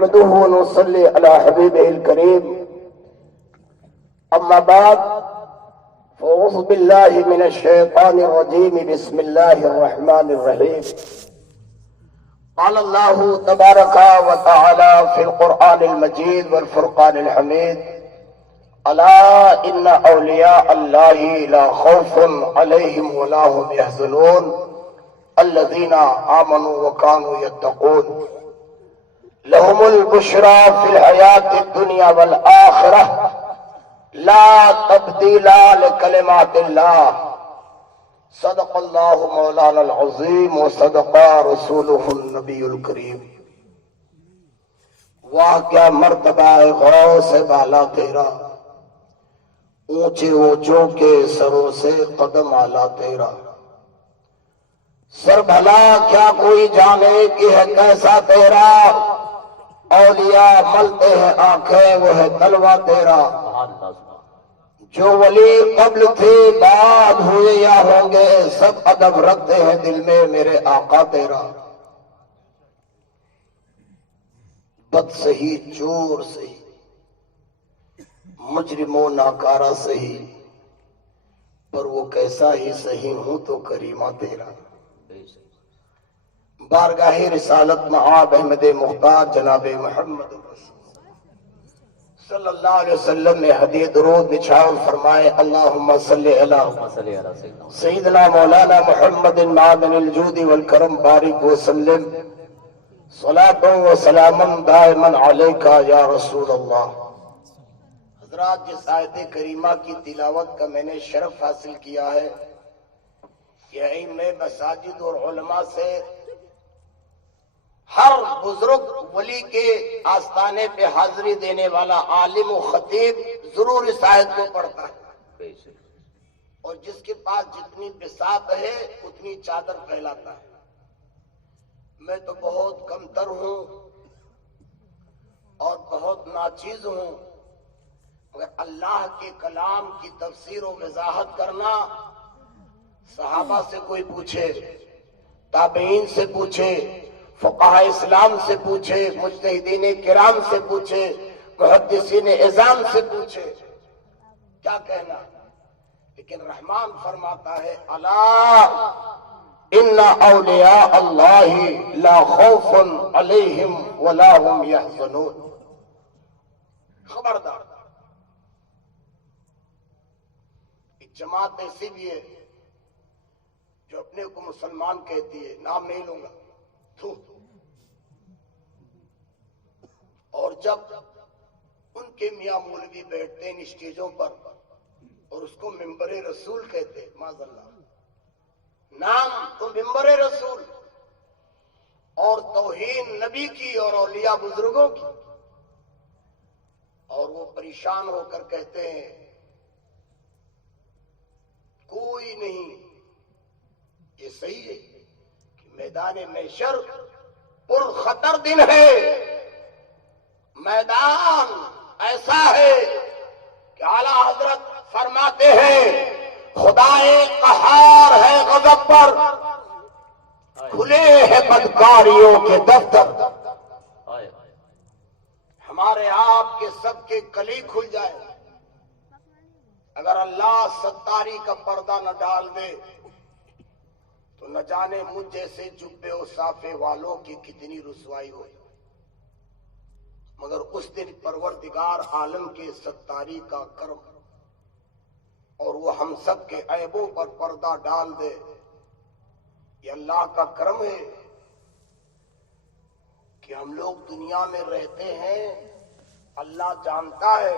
نحمده ونصلي على حبيبه الكريم أما بعد فأعوذ بالله من الشيطان الرجيم بسم الله الرحمن الرحيم قال الله تبارك وتعالى في القرآن المجيد والفرقان الحميد ألا إن أولياء الله لا خوف عليهم ولا هم يحزنون الذين آمنوا وكانوا يتقون لهم البشرى في الحياة الدنيا والآخرة لا تبديل لكلمات الله صدق الله مولانا العظيم وصدق رسوله النبي الكريم. واہ کیا مرتبہ غوث بالا تیرا، اونچے اونچوں کے سروں سے قدم آلا تیرا. سر بھلا کیا کوئی جانے کہ ہے کیسا تیرا، اولیاء ملتے ہیں آنکھیں وہ ہے تلوا تیرا. جو ولی قبل تھے بعد ہوئے یا ہوں گے سب ادب رکھتے ہیں دل میں میرے آقا تیرا. بد سہی چور سہی مجرم و ناکارہ سہی پر وہ کیسا ہی سہی ہوں تو کریمہ تیرا. بارگاہ رسالت معاب احمد مختار جناب محمد صلی اللہ علیہ وسلم نے ہدیہ درود بچھاؤ فرمائے اللہم صلی علی سیدنا مولانا محمد معدن الجود والکرم بارک وسلم صلاۃ و سلام دائما علیکہ یا رسول اللہ. حضرات، جس آیت کریمہ کی تلاوت کا میں نے شرف حاصل کیا ہے، یہ ائمہ مساجد اور علماء سے ہر بزرگ ولی کے آستانے پہ حاضری دینے والا عالم و خطیب ضرور اس آیت کو پڑھتا ہے، اور جس کے پاس جتنی بساط ہے اتنی چادر پھیلاتا ہے. میں تو بہت کمتر ہوں اور بہت ناچیز ہوں، مگر اللہ کے کلام کی تفسیر و وضاحت کرنا صحابہ سے کوئی پوچھے، تابعین سے پوچھے، فقہاء اسلام سے پوچھے، مجتہدین کرام سے پوچھے، محدثین اعظام سے پوچھے، کیا کہنا. لیکن رحمان فرماتا ہے الا ان اولیاء اللہ لا خوف علیہم ولا هم یحزنون. خبردار، ایک جماعت ایسی بھی ہے جو اپنے کو مسلمان کہتی ہے، نام نہیں لوں گا، اور جب ان کے میاں مولوی بیٹھتے ہیں اسٹیجوں پر اور اس کو ممبر رسول کہتے ہیں، معاذ اللہ، نام تو ممبر رسول، اور توہین نبی کی اور اولیاء بزرگوں کی، اور وہ پریشان ہو کر کہتے ہیں کوئی نہیں. یہ صحیح ہے کہ میدان محشر پر خطر دن ہے، میدان ایسا ہے کہ اعلیٰ حضرت فرماتے ہیں خدائے قہار ہے غضب پر، کھلے ہیں بدکاریوں کے دفتر. ہمارے آپ کے سب کے کلی کھل جائے اگر اللہ ستاری کا پردہ نہ ڈال دے تو نہ جانے مجھ جیسے جبے و صافے والوں کی کتنی رسوائی ہوئی. مگر اس دن پروردگار عالم کے ستاری کا کرم اور وہ ہم سب کے عیبوں پر پردہ ڈال دے، یہ اللہ کا کرم ہے کہ ہم لوگ دنیا میں رہتے ہیں. اللہ جانتا ہے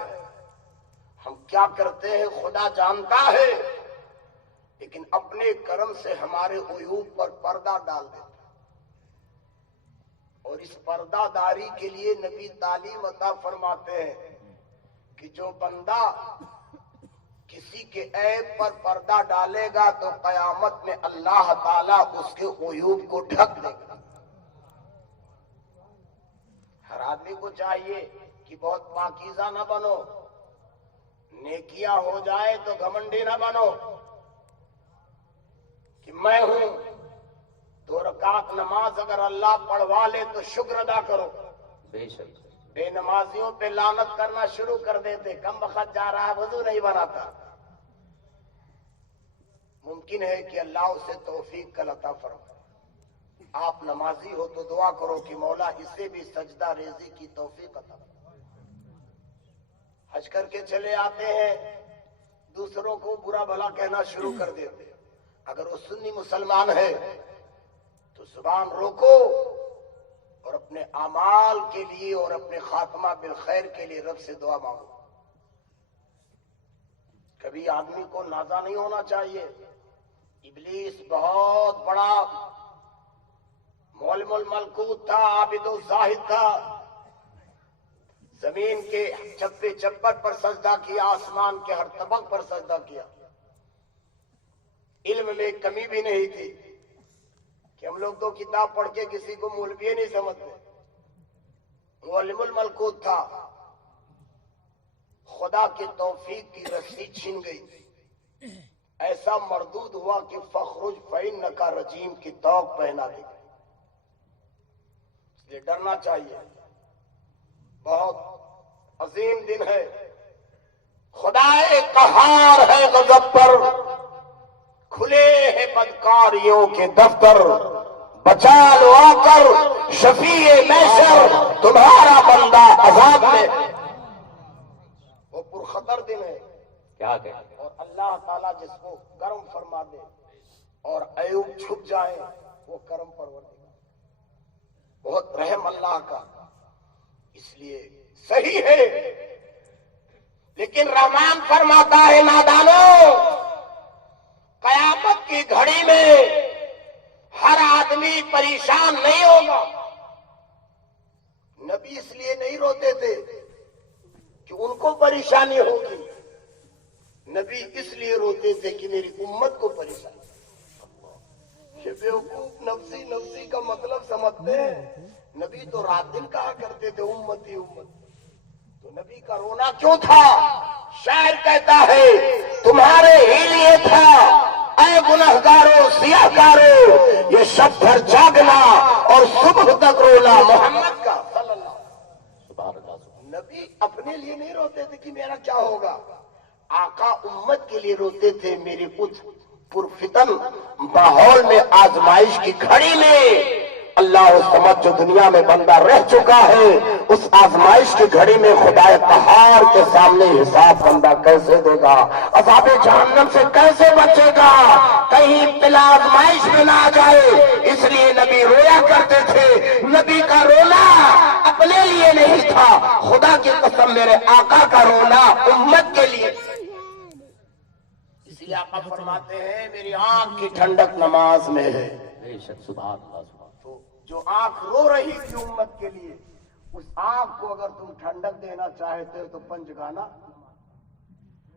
ہم کیا کرتے ہیں، خدا جانتا ہے، لیکن اپنے کرم سے ہمارے عیوب پر پردہ ڈال دیتا. اور اس پردہ داری کے لیے نبی تعلیم عطا فرماتے ہیں کہ جو بندہ کسی کے عیب پر پردہ ڈالے گا تو قیامت میں اللہ تعالیٰ اس کے عیوب کو ڈھک دے گا. ہر آدمی کو چاہیے کہ بہت پاکیزہ نہ بنو، نیکیاں ہو جائے تو گھمنڈی نہ بنو کہ میں ہوں. 2 رکعت نماز اگر اللہ پڑھوا لے تو شکر ادا کرو. بے شک بے نمازیوں پہ لعنت کرنا شروع کر دیتے، کم وقت جا رہا ہے وضو نہیں بناتا۔ ممکن ہے کہ اللہ اسے توفیق کا عطا فرمائے۔ آپ نمازی ہو تو دعا کرو کہ مولا اسے بھی سجدہ ریزی کی توفیق عطا فرمائے۔ حج کر کے چلے آتے ہیں، دوسروں کو برا بھلا کہنا شروع کر دیتے۔ اگر وہ سنی مسلمان ہے تو زبان روکو اور اپنے اعمال کے لیے اور اپنے خاتمہ بالخیر کے لیے رب سے دعا مانگو۔ کبھی آدمی کو نازا نہیں ہونا چاہیے۔ ابلیس بہت بڑا مولم الملکوت تھا، عابد و زاہد تھا، زمین کے چپے چپٹ پر سجدہ کیا، آسمان کے ہر طبق پر سجدہ کیا۔ علم میں کمی بھی نہیں تھی کہ ہم لوگ تو کتاب پڑھ کے کسی کو مولوی نہیں سمجھتے۔ مولم الملکوت تھا، خدا کی توفیق کی رسی چھن گئی، ایسا مردود ہوا کہ فخرج فإنک رجیم کی توق پہنا دی۔ اس لیے ڈرنا چاہیے، بہت عظیم دن ہے، خدا قہار ہے غضب پر، کھلے ہیں بدکاریوں کے دفتر، بچا لو آ کر شفیع محشر تمہارا بندہ عذاب میں۔ وہ پرخطر دن ہے، کیا کہ اور اللہ تعالیٰ جس کو گرم فرما دے اور ایوب چھپ جائے وہ کرم پروردگار، بہت رحم اللہ کا۔ اس لیے صحیح ہے، لیکن رحمان فرماتا ہے نادانو، قیامت کی گھڑی میں ہر آدمی پریشان نہیں ہوگا۔ نبی اس لیے نہیں روتے تھے کہ ان کو پریشانی ہوگی، نبی اس لیے روتے تھے کہ میری امت کو پریشانی۔ یہ بیوقوف نفسی نفسی کا مطلب سمجھتے ہیں، نبی تو رات دن کہا کرتے تھے امتی امتی، تو نبی کا رونا کیوں تھا؟ شاعر کہتا ہے تمہارے ہی لیے تھا اے گنہگارو سیاہ کارو، یہ شب بھر جاگنا اور صبح تک رونا محمد کا صلی اللہ علیہ وسلم۔ نبی اپنے لیے نہیں روتے تھے کہ میرا کیا ہوگا، آقا امت کے لیے روتے تھے، میری کچھ پرفتن ماحول میں آزمائش کی گھڑی میں اللہ سمجھ جو دنیا میں بندہ رہ چکا ہے، اس آزمائش کی گھڑی میں خدا قہار کے سامنے حساب بندہ کیسے دے گا، عذاب جہنم سے کیسے بچے گا، کہیں بلا آزمائش میں نہ آ جائے۔ اس لیے نبی رویا کرتے تھے۔ نبی کا رونا اپنے لیے نہیں تھا، خدا کی قسم میرے آقا کا رونا امت کے لیے۔ اس لیے آقا فرماتے ہیں میری آنکھ کی ٹھنڈک نماز میں ہے۔ بے شک سبحان اللہ سبحان تو جو آنکھ رو رہی تھی امت کے لیے، اس آنکھ کو اگر تم ٹھنڈک دینا چاہتے ہو تو پنج گانا،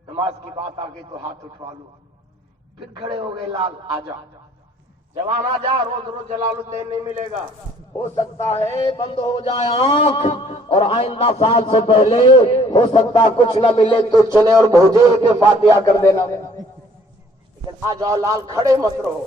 نماز کی بات آ گئی تو ہاتھ اٹھوا لو، پھر کھڑے ہو گئے، لال آجا جوان آجا، روز روز جلال الدین نہیں ملے گا، ہو سکتا ہے بند ہو جائے آنکھ اور آئندہ سال سے پہلے ہو سکتا کچھ نہ ملے تو چلے اور بھوجے کے فاتحہ کر دینا، لیکن آ جاؤ لال، کھڑے مت رہو۔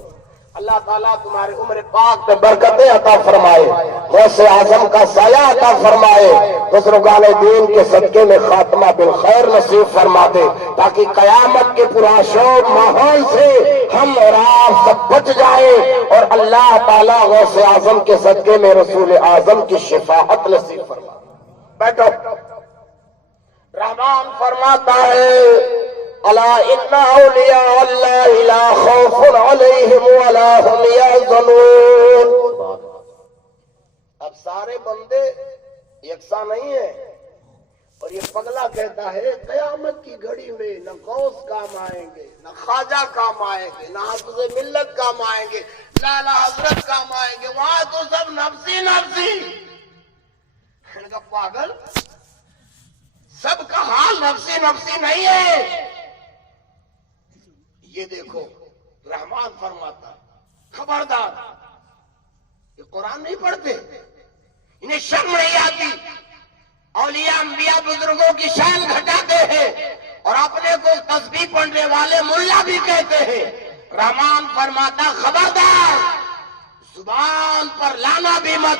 اللہ تعالیٰ تمہاری عمر پاک میں برکتیں عطا فرمائے، غوث اعظم کا سایہ عطا فرمائے، بزرگان دین کے صدقے میں خاتمہ بالخیر نصیب فرما دے، تاکہ قیامت کے پرآشوب ماحول سے ہم اور آپ سب بچ جائیں، اور اللہ تعالیٰ غوث اعظم کے صدقے میں رسول اعظم کی شفاعت نصیب فرما دے۔ بیٹھو، رحمان فرماتا ہے الا ان اولیاء اللہ لا خوف علیہم ولا هم یحزنون۔ اب سارے بندے یکساں نہیں ہیں، اور یہ پگلا کہتا ہے قیامت کی گھڑی میں نہ غوث کام آئیں گے، نہ خواجہ کام آئیں گے، نہ حافظ ملت کام آئیں گے، نہ اعلیٰ حضرت کام آئیں گے، وہاں تو سب نفسی نفسی۔ میں نے کہا پاگل، سب کا حال نفسی نفسی نہیں ہے۔ یہ دیکھو رحمان فرماتا خبردار، یہ قرآن نہیں پڑھتے، انہیں شرم نہیں آتی، اولیاء انبیاء بزرگوں کی شان گھٹاتے ہیں اور اپنے کو تسبیح پڑھنے والے ملا بھی کہتے ہیں۔ رحمان فرماتا خبردار، زبان پر لانا بھی مت،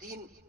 3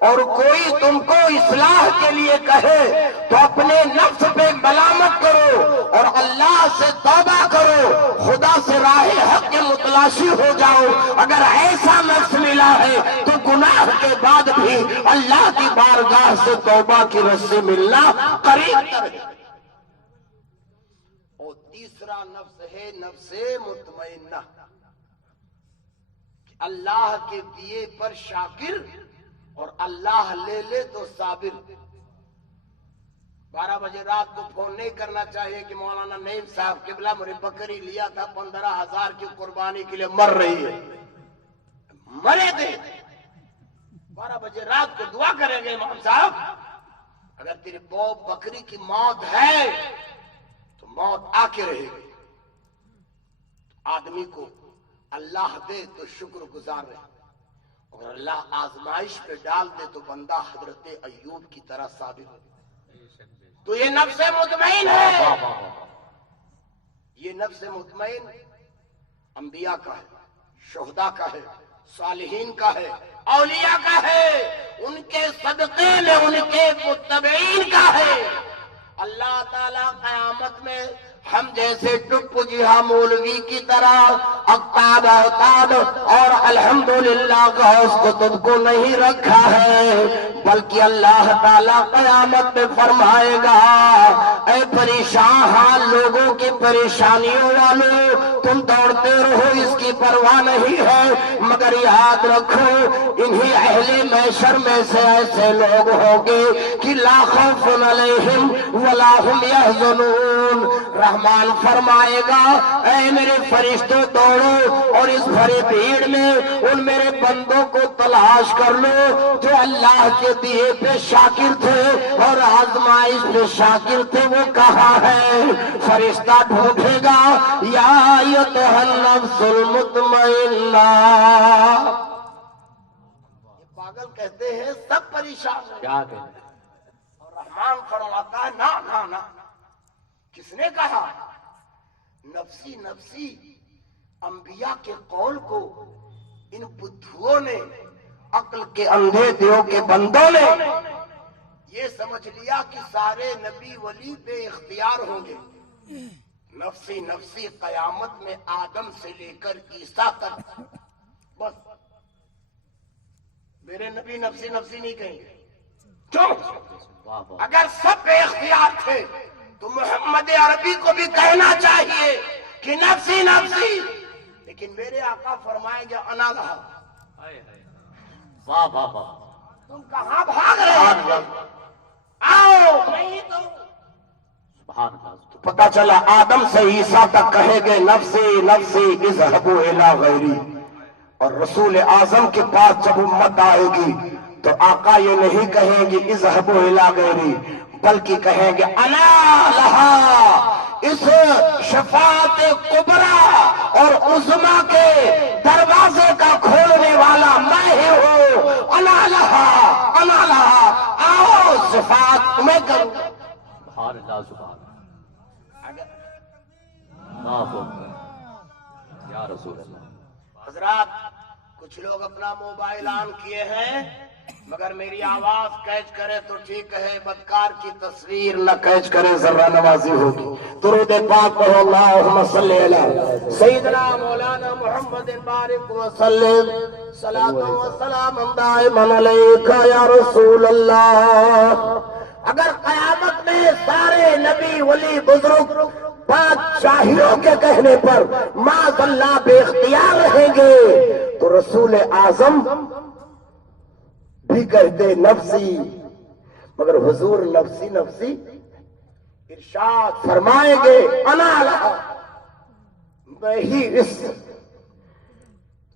اور کوئی تم کو اصلاح کے لیے کہے تو اپنے نفس پہ ملامت کرو اور اللہ سے توبہ کرو، خدا سے راہ حق کے متلاشی ہو جاؤ۔ اگر ایسا نفس ملا ہے تو گناہ کے بعد بھی اللہ کی بارگاہ سے توبہ کی رسی ملنا قریب تر ہے۔ اور تیسرا نفس ہے نفس مطمئنہ، اللہ کے دیے پر شاکر اور اللہ لے لے تو صابر۔ 12 بجے رات کو فون نہیں کرنا چاہیے کہ مولانا نعیم صاحب قبلہ میری بکری لیا تھا 15,000 کی قربانی کے لیے مر رہی ہے، مرے دے۔ 12 بجے رات کو دعا کریں گے امام صاحب، اگر تیری بکری کی موت ہے تو موت آ کے رہے گی۔ آدمی کو اللہ دے تو شکر گزار رہے، اور اللہ آزمائش پہ ڈال دے تو بندہ حضرت ایوب کی طرح ثابت ہو۔ تو یہ نفس مطمئن ہے، یہ نفس مطمئن انبیاء کا ہے، شہداء کا ہے، صالحین کا ہے، اولیاء کا ہے، ان کے صدقے میں ان کے متبعین کا ہے۔ اللہ تعالیٰ قیامت میں ہم جیسے ٹپو جہاں مولوی کی طرح اقتاب اوتاد اور الحمدللہ غوث قطب کو نہیں رکھا ہے، بلکہ اللہ تعالیٰ قیامت میں فرمائے گا اے پریشان حال لوگوں کی پریشانیوں والوں، تم دوڑتے رہو، اس کی پرواہ نہیں ہے، مگر یاد رکھو انہی اہل محشر میں سے ایسے لوگ ہوں گے کہ لا خوف علیہم ولا هم يحزنون۔ رحمان فرمائے گا اے میرے فرشتوں دوڑو اور اس بھری بھیڑ میں ان میرے بندوں کو تلاش کر لو جو اللہ کے دیے پہ شاکر تھے اور آزمائش پہ شاکر تھے، وہ کہاں ہے؟ فرشتہ ڈھونڈے گا یا ایتھا النفس المطمئنہ۔ پاگل کہتے ہیں سب پریشان ہیں، کیا کہتے ہیں؟ اور رحمان فرماتا ہے نا نا نا، کس نے کہا؟ نفسی نفسی انبیاء کے قول کو ان بدھوؤں نے، عقل کے اندھے دیو کے بندوں نے یہ سمجھ لیا کہ سارے نبی ولی بے اختیار ہوں گے۔ نفسی نفسی قیامت میں آدم سے لے کر عیسیٰ تک بس، میرے نبی نفسی نفسی نہیں کہیں گے۔ کیوں؟ واہ واہ، اگر سب بے اختیار تھے تو محمد عربی کو بھی کہنا چاہیے کہ نفسی نفسی، لیکن میرے آقا فرمائیں گے انا لہا۔ واہ واہ واہ، تم کہاں بھاگ رہے ہو؟ آؤ، نہیں تو سبحان اللہ۔ پتا چلا آدم سے عیسیٰ تک کہے گے نفسی نفسی اذهبوا الی غیری، اور رسول اعظم کے پاس جب امت آئے گی تو آقا یہ نہیں کہیں گے اذهبوا الی غیری، بلکہ کہیں گے انا لہا۔ اس شفاعت کبریٰ اور عظمیٰ کے دروازے کا کھولنے والا میں ہی ہوں، انا لہا انا لہا، آؤ شفاعت میں کروں۔ سبحان اللہ، سبحان اللہ، یا رسول اللہ۔ حضرات کچھ لوگ اپنا موبائل آن کیے ہیں، مگر میری آواز کیچ کرے تو ٹھیک ہے، بدکار کی تصویر نہ کیچ کرے ذرہ نوازی ہوگی۔ درود پاک پڑھو، اللہم صلی علی سیدنا مولانا محمد بارک وسلم، صلاۃ و سلام دائما علیک یا رسول اللہ۔ اگر قیامت میں سارے نبی ولی بزرگ بادشاہیوں کے کہنے پر معاذ اللہ بے اختیار رہیں گے تو رسول اعظم بھی کہتے نفسی، مگر حضور نفسی نفسی ارشاد فرمائیں گے انا لہا، میں ہی اس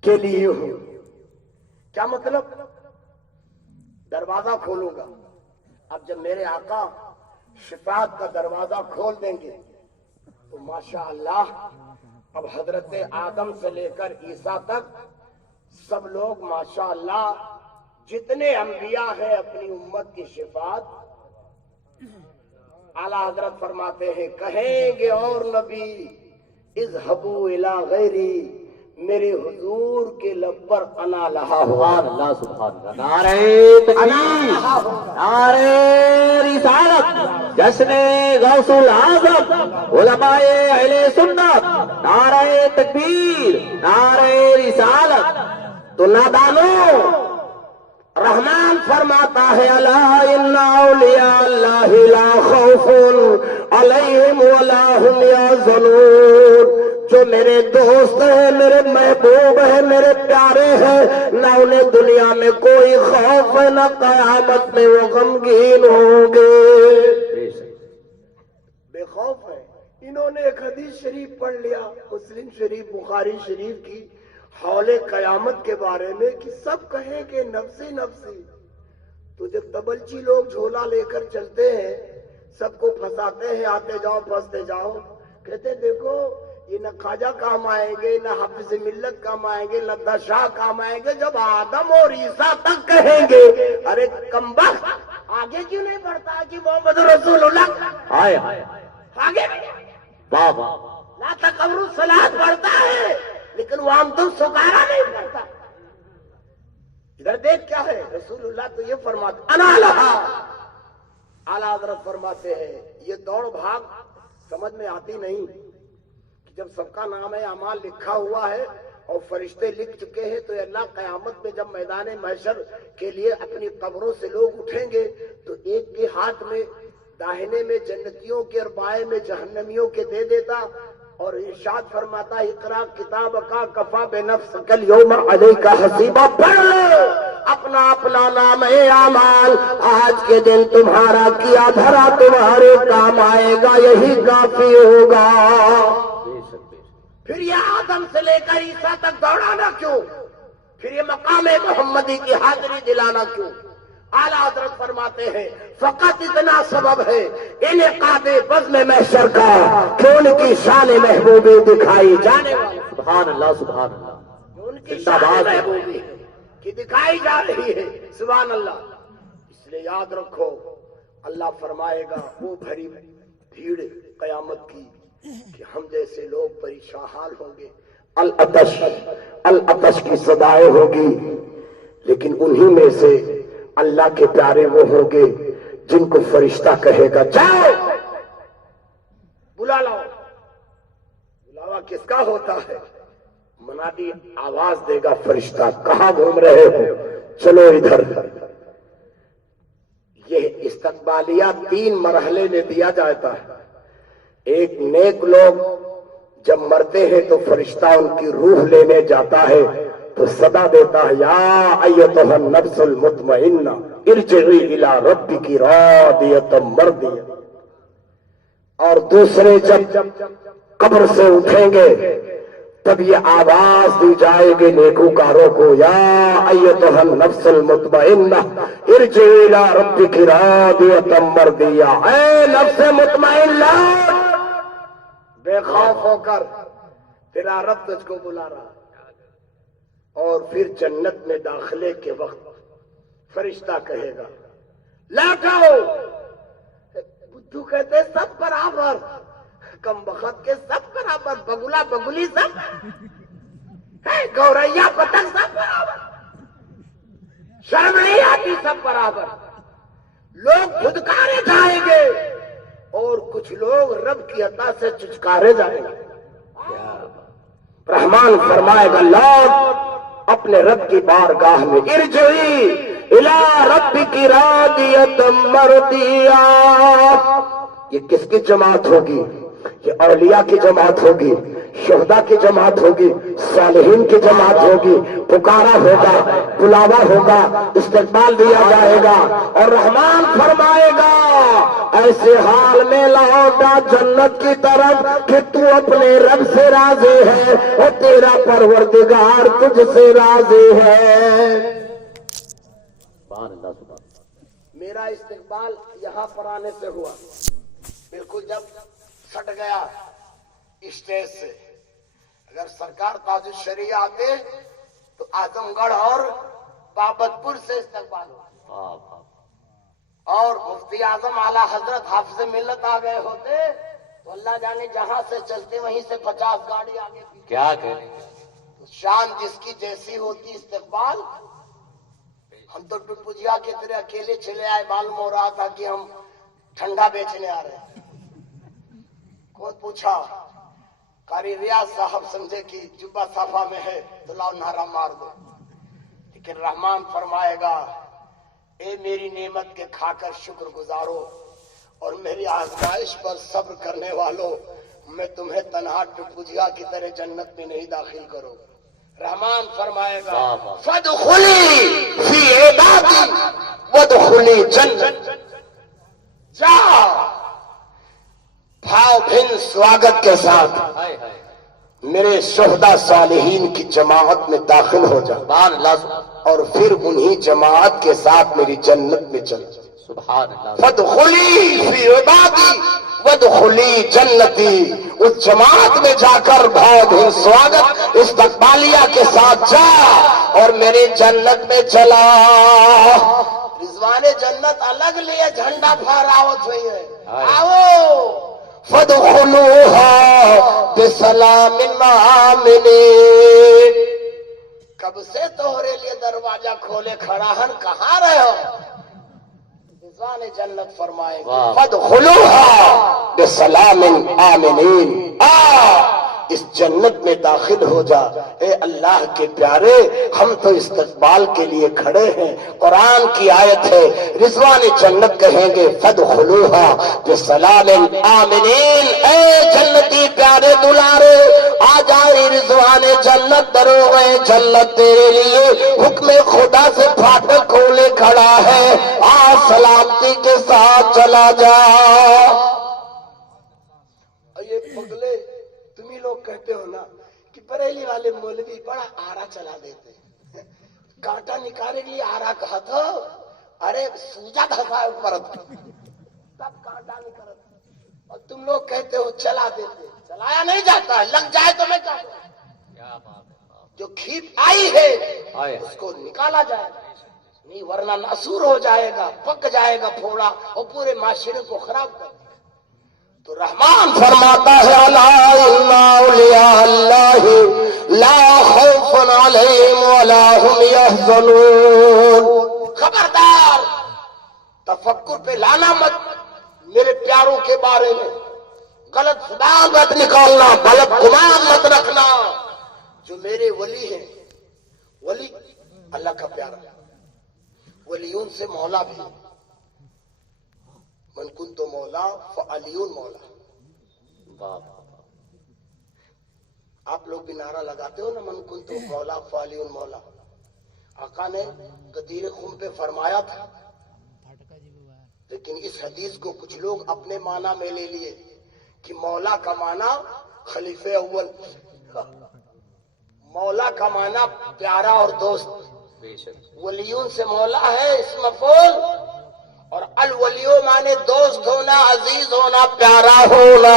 کے لیے ہوں۔ کیا مطلب؟ دروازہ کھولوں گا۔ اب جب میرے آقا شفاعت کا دروازہ کھول دیں گے تو ماشاءاللہ اب حضرت آدم سے لے کر عیسیٰ تک سب لوگ ماشاءاللہ جتنے انبیاء ہیں اپنی امت کی شفاعت، اعلیٰ حضرت فرماتے ہیں کہیں گے اور نبی اذهبوا الی غیری، میرے حضور کے لب پر انا لہا ہو، سبحان اللہ سبحان اللہ، نعرہ تکبیر، نعرہ رسالت، جشن غوث العظم، علماء اہل سنت، نعرہ تکبیر، نعرہ رسالت۔ تو نادانو رحمان فرماتا ہے الا ان اولیاء اللہ لا خوف علیہم ولا هم یحزنون، جو میرے دوست ہیں، میرے محبوب ہیں، میرے پیارے ہیں، نہ انہیں دنیا میں کوئی خوف ہے، نہ قیامت میں وہ غمگین ہوں گے، بے خوف ہے۔ انہوں نے ایک حدیث شریف پڑھ لیا، مسلم شریف بخاری شریف کی، حول قیامت کے بارے میں، کہ سب کہیں کہ نفسی نفسی، تو جب تبلچی لوگ جھولا لے کر چلتے ہیں، سب کو پھنساتے ہیں، آتے جاؤ پھنستے جاؤ، کہتے دیکھو یہ نہ خواجہ کام آئیں گے، نہ حافظ ملت کام آئیں گے، لدہ شاہ کام آئیں گے، جب آدم اور عیسیٰ تک کہیں گے ارے کمبخت آگے کیوں نہیں بڑھتا کہ محمد رسول اللہ آئے آگے واہ واہ، لا تقبر الصلاۃ پڑھتا ہے لیکن وہ ہم تم سکارا نہیں پڑھتا۔ ادھر دیکھ کیا ہے، رسول اللہ تو یہ فرماتے انا لہا، اعلیٰ حضرت فرماتے ہیں یہ دوڑ بھاگ سمجھ میں آتی نہیں کہ جب سب کا نام اعمال لکھا ہوا ہے اور فرشتے لکھ چکے ہیں، تو اللہ قیامت میں جب میدان محشر کے لیے اپنی قبروں سے لوگ اٹھیں گے تو ایک کے ہاتھ میں داہنے میں جنتیوں کے اور بائیں میں جہنمیوں کے دے دیتا، اور ارشاد فرماتا اقرا کتاب کا کفا بے نفس کل یوم علیک حسیبا، پڑھ لو اپنا اپنا نام اعمال، آج کے دن تمہارا کیا دھرا تمہارے کام آئے گا، یہی کافی ہوگا۔ پھر یہ آدم سے لے کر عیسیٰ تک دوڑانا کیوں، پھر یہ مقام محمدی کی حاضری دلانا کیوں؟ اعلیٰ حضرت فرماتے ہیں فقط اتنا سبب ہے انعقاد بزم محشر کا کہ ان کی شان محبوبی دکھائی جانے والی، سبحان اللہ سبحان اللہ، ان کی شان محبوبی کی دکھائی جا رہی ہے، سبحان اللہ۔ اس لیے یاد رکھو اللہ فرمائے گا وہ بھری بھیڑ قیامت کی کہ ہم جیسے لوگ پریشان حال ہوں گے، العطش العطش کی صدائیں ہوگی، لیکن انہی میں سے اللہ کے پیارے وہ ہوں گے جن کو فرشتہ کہے گا جاؤ بلا لاؤ۔ بلاوا کس کا ہوتا ہے؟ منادی آواز دے گا فرشتہ، کہاں گھوم رہے ہو، چلو ادھر۔ یہ استقبالیہ 3 مرحلے میں دیا جاتا ہے۔ ایک نیک لوگ جب مرتے ہیں تو فرشتہ ان کی روح لینے جاتا ہے تو صدا دیتا ہے یا ایتھا النفس المطمئنہ ارجعی الی ربک راضیۃ مرضیہ، اور دوسرے جب قبر سے اٹھیں گے تب یہ آواز دی جائے گی نیکوکاروں کو یا ایتھا النفس المطمئنہ ارجعی الی ربک راضیۃ مرضیہ، اے نفس مطمئنہ بے خوف ہو کر تیرا رب تجھ کو بلا رہا۔ اور پھر جنت میں داخلے کے وقت فرشتہ کہے گا لوٹاؤ، بدھو کہتے سب برابر، کم بخت کے سب برابر، بگلا بگلی سب گوریا پتنگ سب برابر، شرم نہیں آتی سب برابر۔ لوگ دھتکارے جائیں گے اور کچھ لوگ رب کی عطا سے چچکارے جائیں گے۔ رحمان فرمائے گا لوگ اپنے رب کی بارگاہ میں ارجعی الی ربک راضیۃ مرضیہ۔ یہ کس کی جماعت ہوگی؟ یہ اولیاء کی جماعت ہوگی، شہداء کی جماعت ہوگی، صالحین کی جماعت ہوگی۔ پکارا ہوگا، بلاوا ہوگا، استقبال دیا جائے گا، اور رحمان فرمائے گا ایسے حال میں لوٹا جنت کی طرف کہ تو اپنے رب سے راضی ہے اور تیرا پروردگار تجھ سے راضی ہے۔ سبحان اللہ سبحان اللہ۔ میرا استقبال یہاں پر آنے سے ہوا، بالکل جب سٹ گیا اسٹیج سے۔ اگر سرکار تاج الشریعہ آتے تو اعظم گڑھ اور بابت پور سے استقبال ہوتا، اور مفتی اعظم اعلیٰ حضرت حافظ ملت آ گئے ہوتے تو اللہ جانے جہاں سے چلتے وہیں سے 50 گاڑی آگے پیچھے۔ کیا کہنے، شان جس کی جیسی ہوتی استقبال. ہم تو ٹٹپجیا کی طرح اکیلے چلے آئے، معلوم ہو رہا تھا کہ ہم ٹھنڈا بیچنے آ رہے ہیں. کون پوچھا؟ قاری ریاض صاحب سمجھے کہ جبہ صافہ میں ہے تو لاؤ نعرہ مار دو. لیکن رحمان فرمائے گا اے میری نعمت کے کھا کر شکر گزارو اور میری آزمائش پر صبر کرنے والوں، میں تمہیں تنہا ٹپجیا کی طرح جنت میں نہیں داخل کروں. رحمان فرمائے گا فادخلی فی عبادی وادخلی جنت. جا بھاؤ بھن سواگت کے ساتھ میرے شہداء صالحین کی جماعت میں داخل ہو جا، سبحان اللہ، اور پھر انہی جماعت کے ساتھ میری جنت میں چل. سبحان اللہ. فادخلی فی عبادی وادخلی جنتی. اس جماعت میں جا کر بھاؤ بھین سواگت استقبالیہ کے ساتھ جا اور میری جنت میں چلا. رضوان جنت الگ لیے جھنڈا پھہراوت ہوئی ہے. آؤ فادخلوها بسلام آمنین. کب سے تمہارے لیے دروازہ کھولے کھڑا ہن، کہاں رہے ہو؟ رضوان جنت فرمائیں گے فادخلوها بسلام آمنین. اس جنت میں داخل ہو جا. اے اللہ کے پیارے، ہم تو استقبال کے لیے کھڑے ہیں. قرآن کی آیت ہے، رضوان جنت کہیں گے فادخلوها بسلام آمنین. اے جنتی پیارے دلارے، آ جائے رضوان جنت، دروغے جنت تیرے لیے حکم خدا سے پھاٹک کھولے کھڑا ہے. آ سلامتی کے ساتھ چلا جا. یہ پگلے تمہیں لوگ کہتے ہو نا کہ بریلی والے مولوی بڑا آرا چلا دیتے ہیں. کانٹا نکالنے کے لیے آرا کہا تھا، ارے سوجا دھسا اوپر تب کانٹا نکال. اور تم لوگ کہتے ہو چلا دیتے. چلایا نہیں جاتا، لگ جائے تو میں کیا کروں؟ جو کھیپ آئی ہے اس کو نکالا جائے گا، نہیں ورنہ ناسور ہو جائے گا، پک جائے گا پھوڑا اور پورے معاشرے کو خراب کر. تو رحمان فرماتا ہے الا ان اولیاء اللہ لا خوف علیہم ولا هم یحزنون. خبردار، تفکر پہ لانا مت میرے پیاروں کے بارے میں. غلط زبان مت نکالنا، غلط گمان مت رکھنا. جو میرے ولی ہیں، ولی اللہ کا پیارا، ولیون سے مولا بھی. من کنت مولا فعلیون مولا. آپ لوگ بھی نعرہ لگاتے ہو نا، من کنت مولا فعلیون مولا. آقا نے قدیر خم پہ فرمایا تھا، لیکن اس حدیث کو کچھ لوگ اپنے معنی میں لے لیے کہ مولا کا معنی خلیفہ اول، مولا کا معنی پیارا اور دوست. ولیون سے مولا ہے اسم مفعول، اور الولیو مانے دوست ہونا، عزیز ہونا، پیارا ہونا.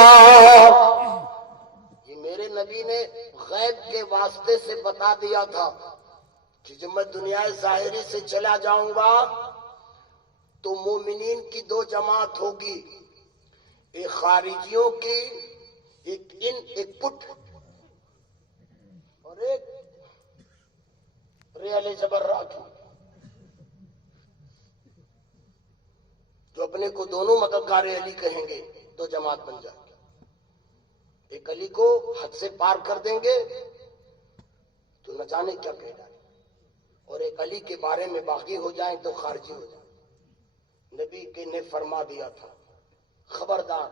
یہ میرے نبی نے غیب کے واسطے سے بتا دیا تھا کہ جب میں دنیا ظاہری سے چلا جاؤں گا تو مومنین کی دو جماعت ہوگی، ایک خارجیوں کی، ایک پٹ، اور ایک ریال جبرہ کی، جو اپنے کو دونوں مددگار علی کہیں گے. دو جماعت بن جائے گی. ایک علی کو حد سے پار کر دیں گے تو نہ جانے کیا کہہ ڈالیں، اور ایک علی کے بارے میں باغی ہو جائیں تو خارجی ہو جائیں. نبی کے نے فرما دیا تھا خبردار،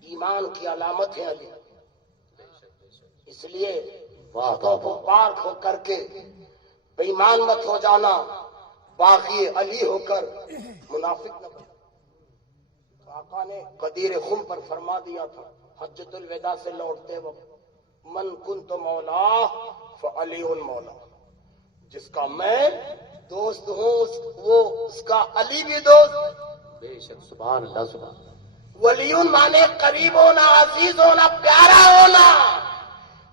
ایمان کی علامت ہے علی. اس لیے پاک ہو کر کے بے ایمان مت ہو جانا، باغی علی ہو کر منافق نہ بن. آقا نے قدیر خم پر فرما دیا تھا حجۃ الوداع سے لوٹتے وقت، من کنت مولا فعلی مولا. جس کا میں دوست ہوں وہ اس کا علی بھی دوست. بے شک. سبحان اللہ. سبحان اللہ. ولیون مانے قریب ہونا، عزیز ہونا، پیارا ہونا.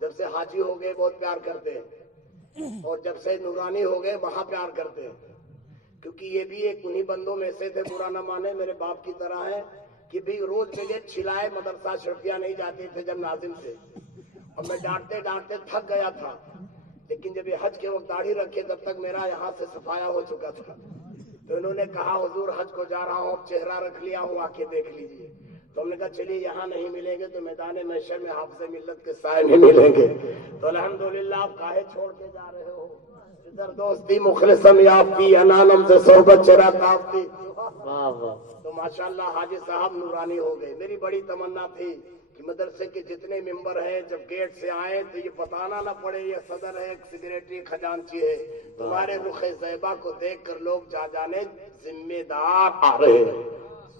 جب سے حاجی ہو گئے بہت پیار کرتے ہیں، اور جب سے نورانی ہو گئے وہاں پیار کرتے ہیں، کیونکہ یہ بھی ایک انہی بندوں میں سے تھے، برا نہ مانے، میرے باپ کی طرح ہے کہ بھی روز مجھے چھلائے مدرسہ اشرفیہ نہیں جاتے تھے جب ناظم تھے، اور میں ڈانٹتے ڈانٹتے تھک گیا تھا، لیکن جب یہ حج کے وقت داڑھی رکھے تب تک میرا یہاں سے صفایا ہو چکا تھا، تو انہوں نے کہا حضور حج کو جا رہا ہوں، اب چہرہ رکھ لیا ہوں، آ کے دیکھ لیجئے۔ تو ہم نے کہا چلیے یہاں نہیں ملیں گے تو میدان محشر میں حافظ ملت کے سائے میں ملیں گے۔ تو الحمدللہ آپ کاہے چھوڑ کے جا رہے ہو؟ ادھر دوستی مخلصم یافتی، انانم سے صحبت چرا تافتی۔ واہ واہ تو ماشاءاللہ حاجی صاحب نورانی ہو گئے۔ میری بڑی تمنا تھی کہ مدرسے کے جتنے ممبر ہیں جب گیٹ سے آئیں تو یہ بتانا نہ پڑے یہ صدر ہے، سیکریٹری، خزانچی ہے، تمہارے رخ زیبا کو دیکھ کر لوگ جانے ذمہ دار آ رہے ہیں،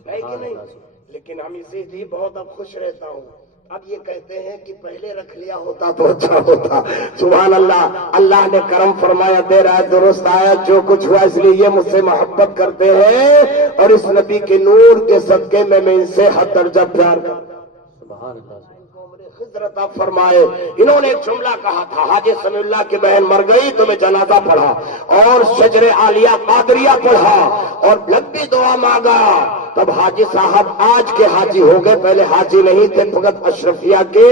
ہے کہ نہیں؟ لیکن ہم اسی لیے بہت اب خوش رہتا ہوں۔ اب یہ کہتے ہیں کہ پہلے رکھ لیا ہوتا تو اچھا ہوتا۔ سبحان اللہ، اللہ نے کرم فرمایا، دے رہا ہے درست آیا، جو کچھ ہوا اس لیے یہ مجھ سے محبت کرتے ہیں، اور اس نبی کے نور کے صدقے میں ان سے حد درجہ پیار کرتا ہوں۔ سبحان اللہ خضر عطا فرمائے۔ انہوں نے ایک جملہ کہا تھا، حاجی سمیع اللہ کی بہن مر گئی تو میں جنازہ پڑھا اور شجر عالیہ قادریہ پڑھا اور لمبی دعا مانگا، تب حاجی صاحب آج کے حاجی ہو گئے، پہلے حاجی نہیں تھے، فقط اشرفیہ کے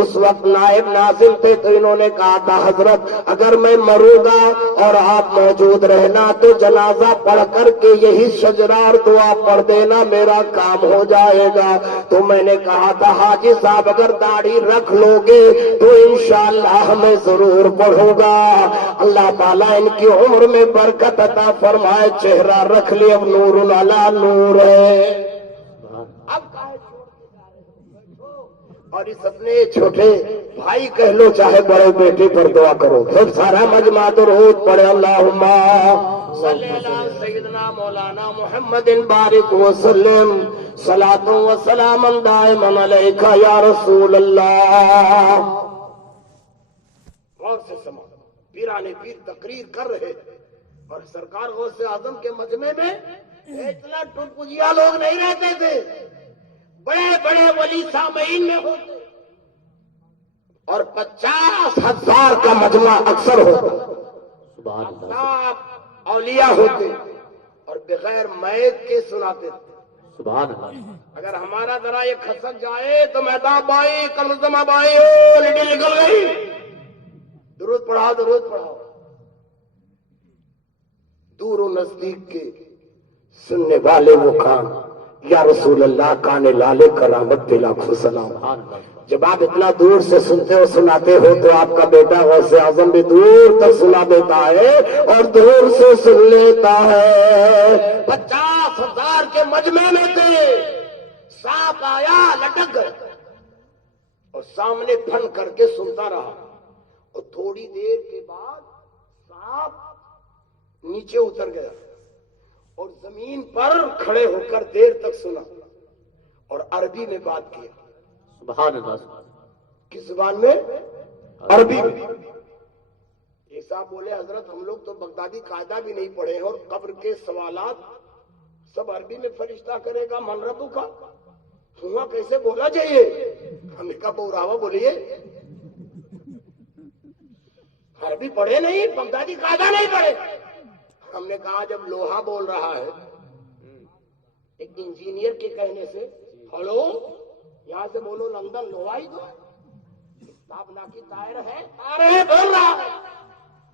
اس وقت نائب ناظم تھے۔ تو انہوں نے کہا تھا حضرت اگر میں مروں گا اور آپ موجود رہنا تو جنازہ پڑھ کر کے یہی شجرار دعا پڑھ دینا، میرا کام ہو جائے گا۔ تو میں نے کہا تھا حاجی صاحب اگر داڑھی رکھ لو گے تو انشاءاللہ میں ضرور پڑھوں گا۔ اللہ تعالیٰ ان کی عمر میں برکت عطا فرمائے، چہرہ رکھ لے، اب نور علی نور ہے۔ اب کہے چھوڑ کے جا رہے ہو؟ اور اس اپنے چھوٹے بھائی کہہ لو چاہے بڑے بیٹے پر دعا کرو، پھر سارا مجمع درود پڑھے، اللہم صلی اللہ سیدنا مولانا محمد بارک وسلم، صلاۃ و سلام دائما علیک یا رسول اللہ۔ غور سے سمجھ، پیرانے پیر تقریر کر رہے اور سرکار غوث اعظم کے مجمع میں اتنا ٹرپجیا لوگ نہیں رہتے تھے، بڑے بڑے ولی سامعین میں ہوتے اور 50,000 کا مجمع اکثر ہوتا، سبحان اللہ آپ اولیاء ہوتے اور بغیر میت کے سناتے تھے۔ سبحان اللہ اگر ہمارا ذرا یہ کھسک جائے تو مہتاب بھائی، کمزمہ بھائی، او لڈی نکل گئی، درود پڑھاؤ درود پڑھاؤ۔ دور و نزدیک کے سننے والے وہ کان، یا رسول اللہ کان لالے کرامت دے لاکھوں سلام۔ سبحان اللہ جب آپ اتنا دور سے سنتے ہو سناتے ہو تو آپ کا بیٹا غوث اعظم بھی دور تک سنا دیتا ہے اور دور سے سن لیتا ہے۔ 50,000 کے مجمع میں تھے، سانپ آیا لٹک گئے اور سامنے پھن کر کے سنتا رہا، اور تھوڑی دیر کے بعد سانپ نیچے اتر گیا اور زمین پر کھڑے ہو کر دیر تک سنا اور عربی میں بات کیا۔ سبحان اللہ کس زبان میں؟ عربی میں۔ ایک صاحب بولے حضرت ہم لوگ تو بغدادی قاعدہ بھی نہیں پڑھے اور قبر کے سوالات سب عربی میں فرشتہ کرے گا، من ربو کا ہوا کیسے بولا جائے؟ ہم نے کہا بوراوا بولیے، عربی پڑھے نہیں، بغدادی قاعدہ نہیں پڑھے۔ ہم نے کہا جب لوہا بول رہا ہے ایک انجینئر کے کہنے سے، ہلو یہاں سے بولو لندن لوہا ہی تو تابنا کی تائر ہے، تارے بول رہا ہے۔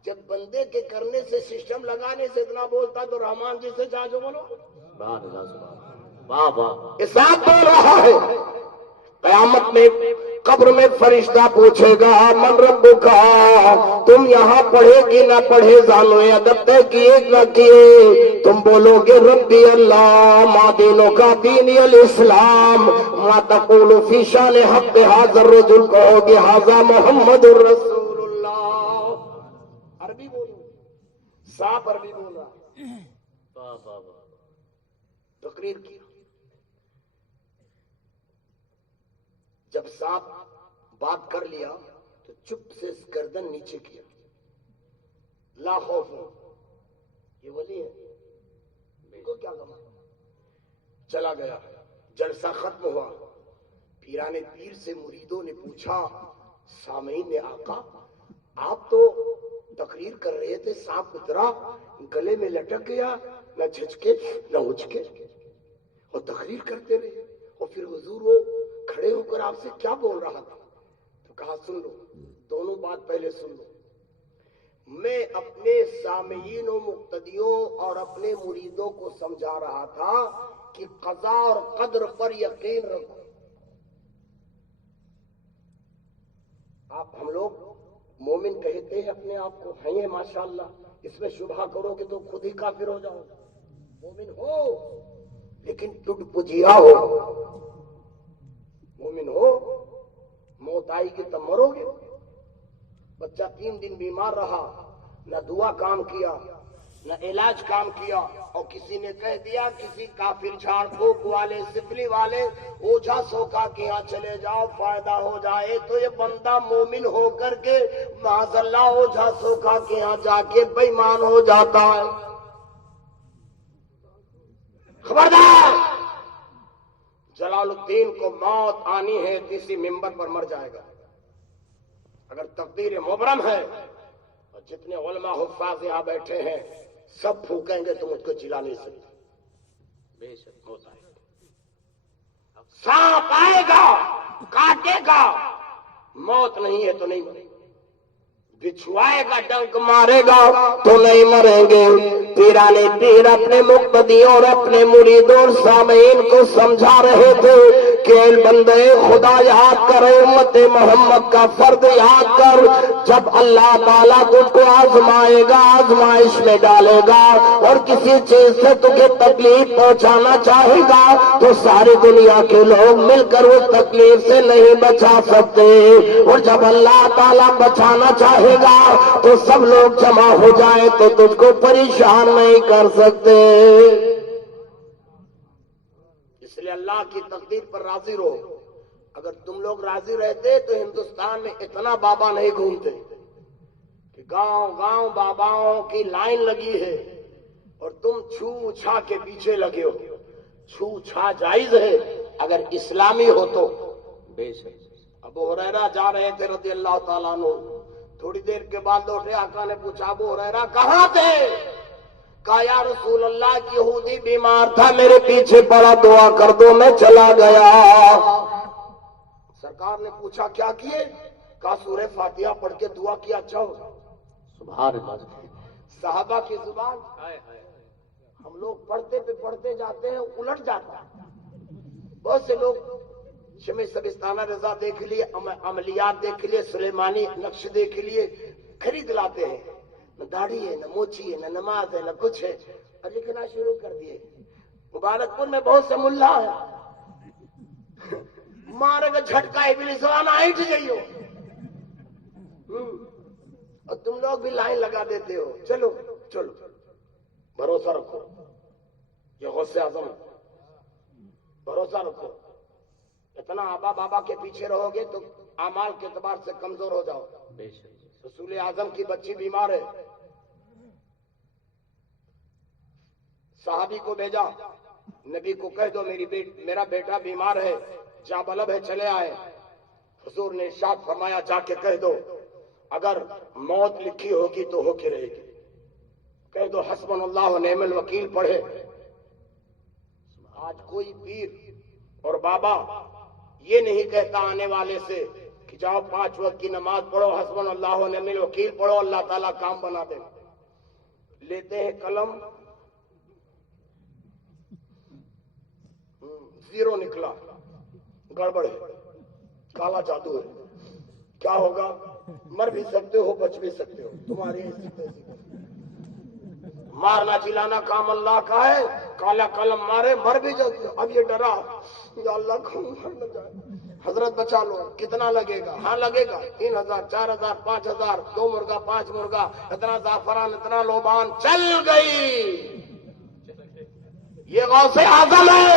جب بندے کے کرنے سے سسٹم لگانے سے اتنا بولتا تو رحمان جی سے چاہو بولو۔ سبحان اللہ سبحان واہ واہ حساب بول رہا ہے۔ قیامت میں قبر میں فرشتہ پوچھے گا من رب کا، تم یہاں پڑھے کہ نہ پڑھے، زانو ادب طے کیے نہ کیے؟ تم بولو گے ربی اللہ، ما دینوں کا دینی الاسلام، ما تقول فی شان حق ھذا الرجل، کہو گے ھذا محمد الرسول اللہ۔ عربی بولو، صاف عربی بول رہا، واہ واہ واہ تقریر کی۔ جب صاحب بات کر لیا تو چپ سے گردن نیچے کیا، لا خوف ہو، یہ ولی ہے، ان کو کیا غم ہے؟ چلا گیا، جلسہ ختم ہوا، پیرانے پیر سے مریدوں نے پوچھا سامعین نے آقا آپ تو تقریر کر رہے تھے، سانپ اترا گلے میں لٹک گیا، نہ جھجکے نہ اچکے، اور تقریر کرتے رہے، اور پھر حضور وہ کھڑے ہو کر آپ سے کیا بول رہا تھا؟ تو کہا سن لو، دونوں بات پہلے سن لو، میں اپنے سامعین و مقتدیوں اور اپنے مریدوں کو سمجھا رہا تھا کہ قضا اور قدر پر یقین رکھو۔ ہم لوگ مومن کہتے ہیں اپنے آپ کو، ہیں ماشاءاللہ، اس میں شبہ کرو کہ تو خود ہی کافر ہو جاؤ۔ مومن ہو لیکن ٹوٹ پجیا ہو، مومن ہو، موت آئی گی تب مرو گے۔ بچہ 3 دن بیمار رہا، نہ دعا کام کیا نہ علاج کام کیا، اور کسی نے کہہ دیا کسی کافر جھاڑ پھونک والے سپلی والے اوجھا سوکا کے یہاں چلے جاؤ فائدہ ہو جائے، تو یہ بندہ مومن ہو کر کے معاذ اللہ اوجھا سوکا کے یہاں جا کے بے ایمان ہو جاتا ہے۔ خبردار، جلال الدین کو موت آنی ہے، کسی ممبر پر مر جائے گا۔ اگر تقدیر مبرم ہے، اور جتنے علماء حفاظ یہاں بیٹھے ہیں سب پھونکیں گے تو مجھ کو چلا نہیں سکتے۔ بے شک ہوتا ہے۔ سانپ آئے گا کاٹے گا، موت نہیں ہے تو نہیں مرے گا، بچھو آئے گا ڈنک مارے گا تو نہیں مریں گے۔ پیرانے پیر اپنے مقتدیوں اور اپنے مریدوں اور سامعین کو سمجھا رہے تھے کہ اے بندے خدا یاد کر، امت محمد کا فرد یاد کر، جب اللہ تعالیٰ تجھ کو آزمائے گا، آزمائش میں ڈالے گا اور کسی چیز سے تجھے تکلیف پہنچانا چاہے گا تو ساری دنیا کے لوگ مل کر اس تکلیف سے نہیں بچا سکتے، اور جب اللہ تعالیٰ بچانا چاہے گا تو سب لوگ جمع ہو جائیں تو تجھ کو پریشان نہیں کر سکتے۔ اس لیے اللہ کی تقدیر پر راضی رہو۔ اگر تم لوگ راضی رہتے تو ہندوستان میں اتنا بابا نہیں گھومتے کہ گاؤں گاؤں باباؤں کی لائن لگی ہے اور تم چھو چھا کے پیچھے لگے ہو۔ چھو چھا جائز ہے اگر اسلامی ہو تو۔ بے شک۔ ابو ہریرہ جا رہے تھے رضی اللہ تعالیٰ عنہ، تھوڑی دیر کے بعد لوٹے، آقا نے پوچھا ابو ہریرہ کہاں تھے؟ کہا یا رسول اللہ کی یہودی بیمار تھا، میرے پیچھے پڑا، دعا کر دو، میں چلا گیا۔ سرکار نے پوچھا کیا کیے؟ کہا سورہ فاتحہ پڑھ کے دعا کیا، اچھا ہو۔ سبحان اللہ۔ صحابہ کی زبان، ہم لوگ پڑھتے پہ پڑھتے جاتے ہیں الٹ جاتا ہے۔ بہت سے لوگ شمع سبستانہ رضا دیکھ لیے، عملیات دیکھ لیے، سلیمانی نقش دیکھ لیے، خرید لاتے ہیں، نہ داڑھی ہے نہ موچی ہے نہ نماز ہے نہ کچھ ہے، اور لکھنا شروع کر دیے۔ مبارک پور میں بہت سے ملا ہیں، مارے گا جھٹکا ابلیس وانا ہٹ گئی ہو، اور تم لوگ بھی لائن لگا دیتے ہو۔ چلو چلو، بھروسہ رکھو، یہ غوث اعظم، بھروسہ رکھو۔ اتنا آبا بابا کے پیچھے رہو گے تو اعمال کے اعتبار سے کمزور ہو جاؤ۔ بے شک۔ رسول اعظم کی بچی بیمار ہے، صحابی کو بھیجا، نبی کو کہہ دو میرا بیٹا بیمار ہے، جا بلب ہے چلے آئے۔ حضور نے ارشاد فرمایا جا کے کہہ دو اگر موت لکھی ہوگی تو ہو کے رہے گی، کہہ دو حسبنا اللہ و نعم الوکیل پڑھے۔ آج کوئی پیر اور بابا یہ نہیں کہتا آنے والے سے کہ جاؤ 5 وقت کی نماز پڑھو، حسبنا اللہ و نعم الوکیل پڑھو، اللہ تعالیٰ کام بنا دے۔ لیتے ہیں قلم، زیرو نکلا، گڑبڑ ہے، کالا جادو ہے، کیا ہوگا؟ مر بھی سکتے ہو بچ بھی سکتے ہو، تمہاری ایسی تیسی۔ مارنا چلانا کام اللہ کا ہے، کالا قلم مارے مر بھی جاتے ہو۔ اب یہ ڈرا یا اللہ کو مر نہ جائے، حضرت بچا لو، کتنا لگے گا؟ ہاں لگے گا 3000 4000 5000، 2 مرغا 5 مرغا، اتنا زعفران اتنا لوبان، چل گئی۔ یہ غوث اعظم ہے،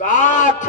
60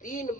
3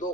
2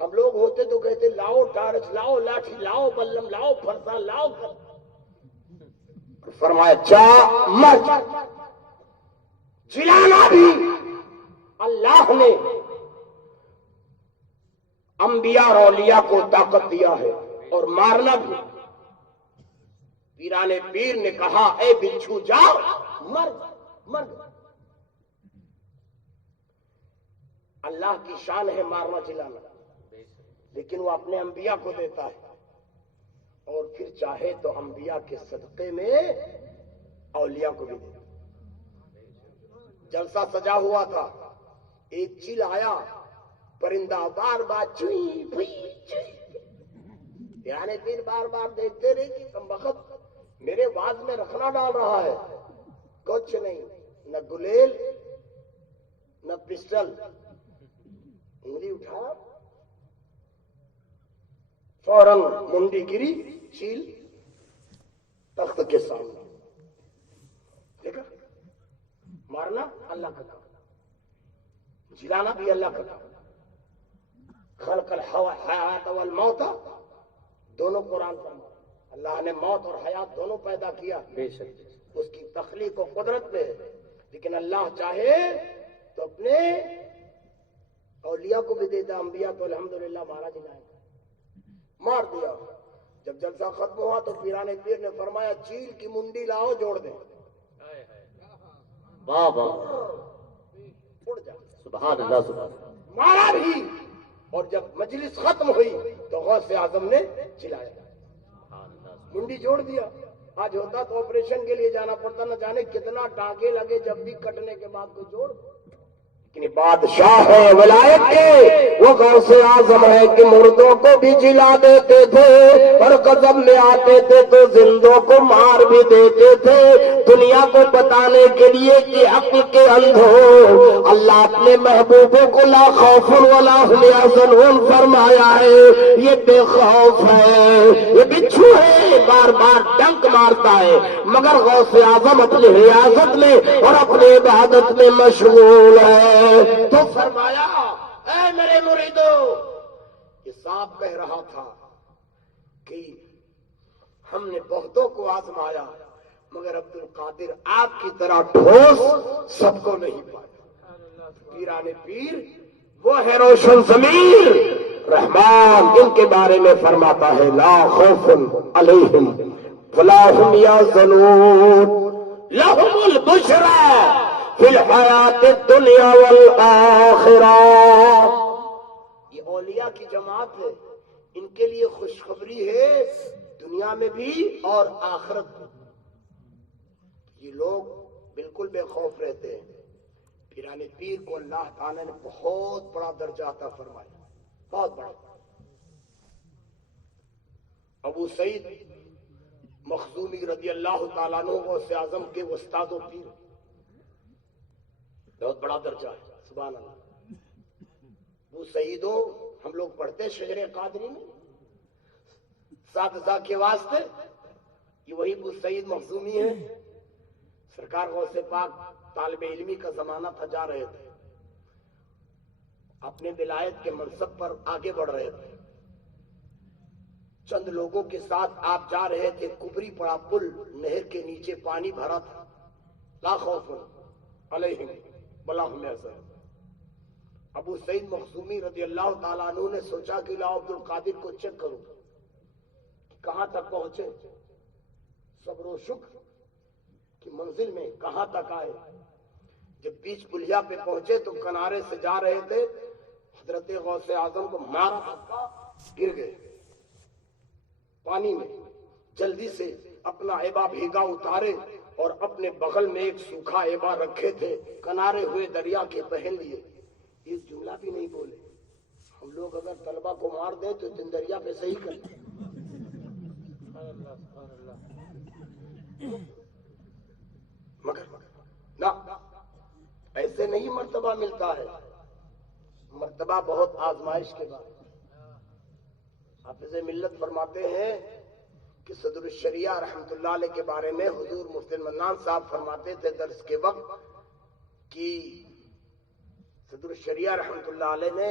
ہم لوگ ہوتے تو کہتے لاؤ ٹارچ لاؤ، لاٹھی لاؤ، بلم لاؤ، فرسا لاؤ، فرمایا جا مر۔ جلانا بھی اللہ نے انبیاء اور اولیاء کو طاقت دیا ہے، اور مارنا بھی۔ پیران پیر نے کہا اے بچھو جا مر مر۔ اللہ کی شان ہے مارنا جلانا، لیکن وہ اپنے انبیاء کو دیتا ہے، اور پھر چاہے تو انبیاء کے صدقے میں اولیاء کو بھی دیتا۔ جلسہ سجا ہوا تھا، ایک چیل آیا، پرندہ بار بار چوئی پھئی چوئی، یعنی پھر بار بار دیکھتے رہے کہ کمبخت میرے واز میں رکھنا ڈال رہا ہے، کچھ نہیں، نہ گلیل نہ پسٹل، انگلی اٹھا، فوراً منڈی گری، چیل تخت کے سامنے۔ دیکھا، مارنا اللہ کا کام، جلانا بھی اللہ کا کام۔ خلق الحیات والموت، دونوں قرآن پر اللہ نے موت اور حیات دونوں پیدا کیا، اس کی تخلیق و قدرت میں ہے، لیکن اللہ چاہے تو اپنے اولیاء کو بھی دیتا۔ انبیاء تو الحمدللہ مارا جلائے، مار دیا۔ جب جلسہ ختم ہوا تو پیران پیر نے فرمایا چیل کی منڈی لاؤ، جوڑ دیں، واہ واہ، اڑ جا۔ سبحان اللہ سبحان اللہ۔ مارا بھی، اور جب مجلس ختم ہوئی تو غوث اعظم نے چلایا، منڈی جوڑ دیا۔ آج ہوتا تو آپریشن کے لیے جانا پڑتا، نہ جانے کتنا ٹانکے لگے، جب بھی کٹنے کے بعد کو جوڑ۔ لیکن بادشاہ ہے ولایت کے، وہ غوث اعظم ہے کہ مردوں کو بھی جلا دیتے تھے، اور غضب میں آتے تھے تو زندوں کو مار بھی دیتے تھے، دنیا کو بتانے کے لیے کہ عقل کے اندھو اللہ اپنے محبوبوں کو لا خوف ولا هم يحزنون فرمایا ہے۔ یہ بے خوف ہے، یہ بچھو ہے، بار بار ڈنک مارتا ہے، مگر غوث اعظم اپنی ریاضت میں اور اپنی عبادت میں مشغول ہے۔ تو فرمایا اے میرے مریدو، یہ صاحب کہہ رہا تھا کہ ہم نے بہتوں کو آزمایا، مگر عبد القادر آپ کی طرح ٹھوس سب کو نہیں پایا۔ پیران پیر وہ ہے روشن ضمیر، رحمان ان کے بارے میں فرماتا ہے لا خوف علیہم ولا هم يحزنون لهم البشرى فی الحیات الدنیا والآخرہ۔ یہ اولیاء کی جماعت ہے، ان کے لیے خوشخبری ہے دنیا میں بھی اور آخرت میں۔ یہ لوگ بالکل بے خوف رہتے ہیں۔ پیران پیر کو اللہ تعالیٰ نے بہت بڑا درجہ عطا فرمایا، بہت بڑا۔ ابو سعید مخزومی رضی اللہ تعالیٰ عنہ غوث اعظم کے استاد و پیر، بہت بڑا درجہ ہے، سبحان اللہ۔ ابو سعیدو ہم لوگ پڑھتے شجر قادری میں ساتذہ کے واسطے، یہ وہی ابو سعید مخزومی ہے۔ سرکار غوث پاک طالب علمی کا زمانہ تھا، جا رہے تھے، اپنے ولایت کے منصب پر آگے بڑھ رہے تھے، چند لوگوں کے ساتھ آپ جا رہے تھے، کبری پڑا پل، نہر کے نیچے پانی بھرا تھا، لا خوف علیہم ولا هم يحزنون۔ ابو سعید مخزومی رضی اللہ تعالیٰ عنہ نے سوچا کہ لاؤ عبد القادر کو چیک کروں کہاں تک پہنچے، صبر و شکر کی منزل میں کہاں تک آئے۔ جب بیچ پلیا پہ پہنچے تو کنارے سے جا رہے تھے، حضرت غوث اعظم کو مارا دھکا، گر گئے پانی میں۔ جلدی سے اپنا ایبا بھیگا اتارے اور اپنے بغل میں ایک سوکھا ایبا رکھے تھے، کنارے ہوئے دریا کے پہن لیے، ایک جملہ بھی نہیں بولے۔ ہم لوگ اگر طلبہ کو مار دیں تو دن دریا پہ صحیح کریں، مگر نہ، ایسے نہیں مرتبہ ملتا ہے، مرتبہ بہت آزمائش کے بعد۔ حافظ ملت فرماتے ہیں کہ صدر الشریعہ رحمت اللہ علیہ کے بارے میں حضور مفتی منان صاحب فرماتے تھے درس کے وقت کہ صدر الشریعہ رحمت اللہ علیہ نے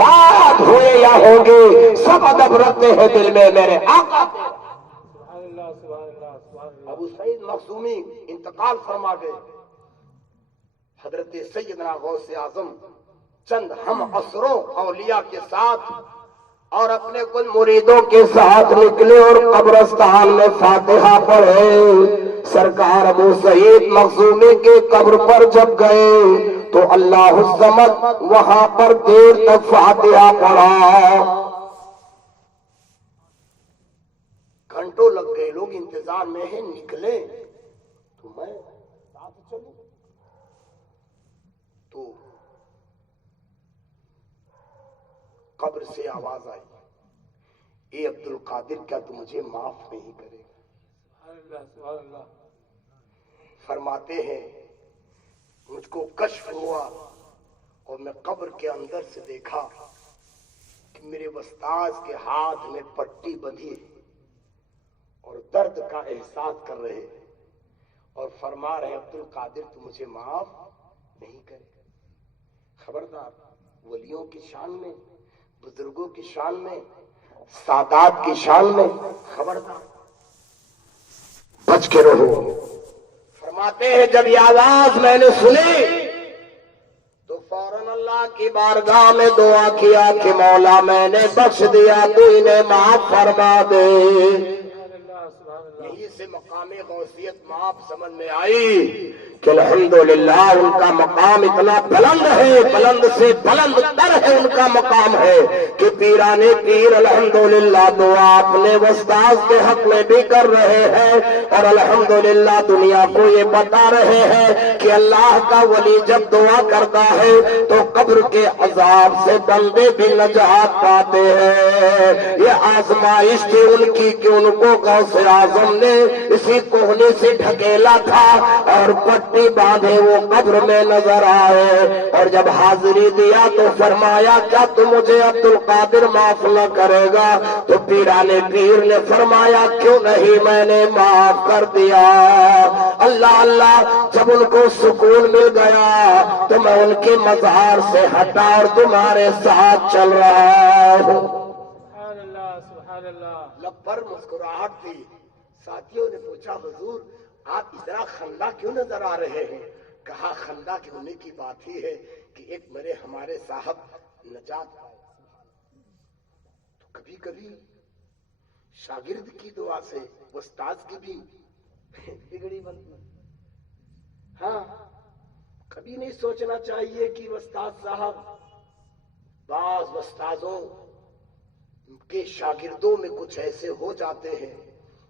بعد ہوئے یا ہوں گے سب ادب رکھتے ہیں دل میں میرے آقا پہ۔ ابو سعید مخزومی انتقال فرما گئے۔ حضرت سیدنا غوث اعظم چند ہم عصروں اولیاء کے ساتھ اور اپنے کل مریدوں کے ساتھ نکلے اور قبرستان میں فاتحہ پڑھے۔ سرکار ابو سعید مخزومی کے قبر پر جب گئے تو اللہ الصمد وہاں پر دیر تک فاتحہ پڑھا۔ گھنٹوں لگ گئے، لوگ انتظار میں ہیں نکلے تو میں ساتھ چلوں تو قبر سے آواز آئی، اے عبد القادر کیا تو مجھے معاف نہیں کرے گا؟ فرماتے ہیں مجھ کو کشف ہوا اور میں قبر کے اندر سے دیکھا کہ میرے استاذ کے ہاتھ میں پٹی بندھی اور درد کا احساس کر رہے اور فرما رہے عبد القادر تو مجھے معاف نہیں کرے گا۔ خبردار، ولیوں کی شان میں، بزرگوں کی شان میں، سادات کی شان میں خبردار بچ کے رہو۔ فرماتے ہیں جب یہ آواز میں نے سنی تو فوراً اللہ کی بارگاہ میں دعا کیا کہ مولا میں نے بخش دیا، تو انہیں معاف فرما دے۔ یہی سے مقام غوثیت معاف سمجھ میں آئی کہ الحمدللہ ان کا مقام اتنا بلند ہے، بلند سے بلند تر ہے ان کا مقام ہے کہ پیران پیر الحمدللہ دعا اپنے استاذ کے حق میں بھی کر رہے ہیں اور الحمدللہ دنیا کو یہ بتا رہے ہیں کہ اللہ کا ولی جب دعا کرتا ہے تو قبر کے عذاب سے بندے بھی نجات پاتے ہیں۔ یہ آزمائش تھی ان کی کہ ان کو غوث اعظم نے اسی کوہنے سے ڈھکیلا تھا اور پٹی باندھے وہ قبر میں نظر آئے، اور جب حاضری دیا تو فرمایا کیا تو مجھے عبد القادر معاف نہ کرے گا؟ تو پیران پیر نے فرمایا کیوں نہیں، میں نے معاف کر دیا۔ اللہ اللہ، جب ان کو سکون مل گیا تو میں ان کے مزار سے ہٹا اور تمہارے ساتھ چل رہا ہوں۔ لب پر مسکراہٹ تھی۔ ساتھیوں نے پوچھا حضور آپ اتنا خندہ کیوں نظر آ رہے ہیں؟ کہا خندہ کے ہونے کی بات ہی ہے کہ ایک مرے ہمارے صاحب نجات پائے۔ تو کبھی کبھی شاگرد کی دعا سے استاد کی بھی بگڑی بنتی۔ ہاں، کبھی نہیں سوچنا چاہیے کہ استاد صاحب، بعض استاذوں کے شاگردوں میں کچھ ایسے ہو جاتے ہیں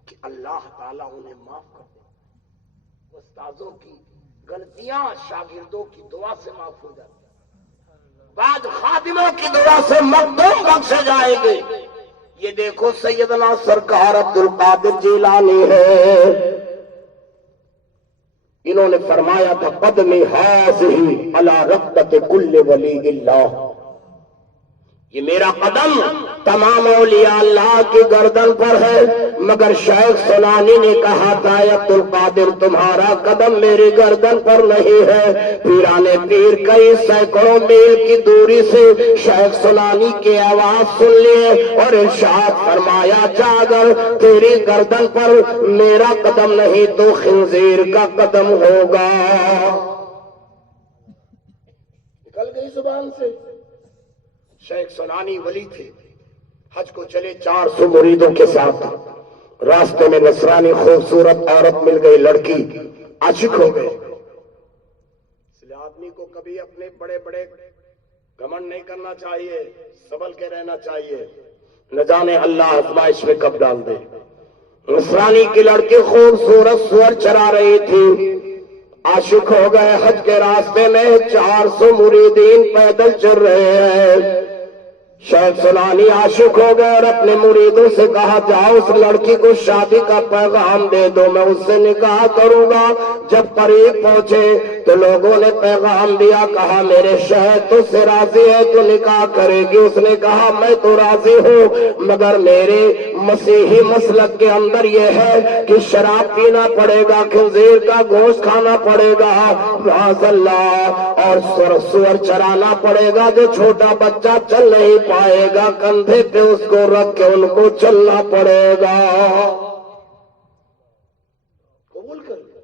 کہ اللہ تعالیٰ انہیں معاف کر دے۔ استاذوں کی غلطیاں شاگردوں کی دعا سے معاف ہو جاتی ہیں، بعد خادموں کی دعا سے مقدوم بخشے جائیں گے۔ یہ دیکھو سیدنا سرکار عبد القادر جیلانی ہے، انہوں نے فرمایا تھا قدمی ہاذہی علی رقبۃ کل ولی اللہ، یہ میرا قدم تمام اولیاء اللہ کی گردن پر ہے، مگر شیخ سنانی نے کہا تھا عبد القادر تمہارا قدم میری گردن پر نہیں ہے۔ پیران پیر کئی سینکڑوں میل کی دوری سے شیخ سنانی کی آواز سن لیے اور ارشاد فرمایا جا اگر تیری گردن پر میرا قدم نہیں تو خنزیر کا قدم ہوگا۔ نکل گئی زبان سے۔ شیخ سنانی ولی تھے، حج کو چلے 400 مریدوں کے ساتھ، راستے میں نصرانی خوبصورت عورت مل گئی، لڑکی، عاشق ہو گئے۔ اس لیے آدمی کو کبھی اپنے بڑے بڑے گھمنڈ نہیں کرنا چاہیے، سنبھل کے رہنا چاہیے، نہ جانے اللہ آزمائش میں کب ڈال دے۔ نصرانی کی لڑکی خوبصورت سور چرا رہی تھی، عاشق ہو گئے۔ حج کے راستے میں 400 مریدین پیدل چل رہے ہیں، شیخ سنانی عاشق ہو گئے اور اپنے مریدوں سے کہا جاؤ اس لڑکی کو شادی کا پیغام دے دو، میں اس سے نکاح کروں گا۔ جب قریب پہنچے تو لوگوں نے پیغام دیا، کہا میرے شہر تجھ سے راضی ہے تو نکاح کرے گی؟ اس نے کہا میں تو راضی ہوں، مگر میرے مسیحی مسلک کے اندر یہ ہے کہ شراب پینا پڑے گا، خنزیر کا گوشت کھانا پڑے گا، معاذ اللہ، اور سور چرانا پڑے گا۔ جو چھوٹا بچہ چل نہیں پائے گا کندھے پہ اس کو رکھ کے ان کو چلنا پڑے گا۔ قبول کر لیا،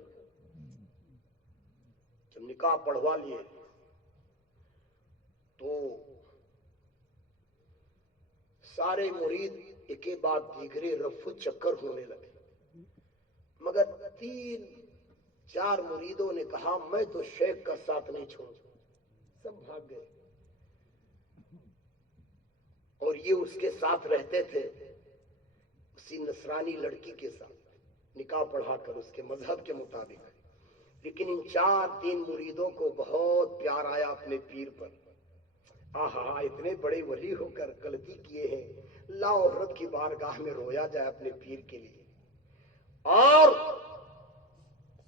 جب نکاح پڑھوا لیے تو سارے مرید ایک بعد دیگرے رفو چکر ہونے لگے، مگر 3-4 مریدوں نے کہا میں تو شیخ کا ساتھ نہیں چھوڑوں، سب بھاگ گئے، اور یہ اس کے ساتھ رہتے تھے، اسی نصرانی لڑکی کے ساتھ نکاح پڑھا کر اس کے مذہب کے مطابق۔ لیکن ان 4-3 مریدوں کو بہت پیار آیا اپنے پیر پر، آہا اتنے بڑے ولی ہو کر غلطی کیے ہیں، لا عورت کی بارگاہ میں رویا جائے اپنے پیر کے لیے، اور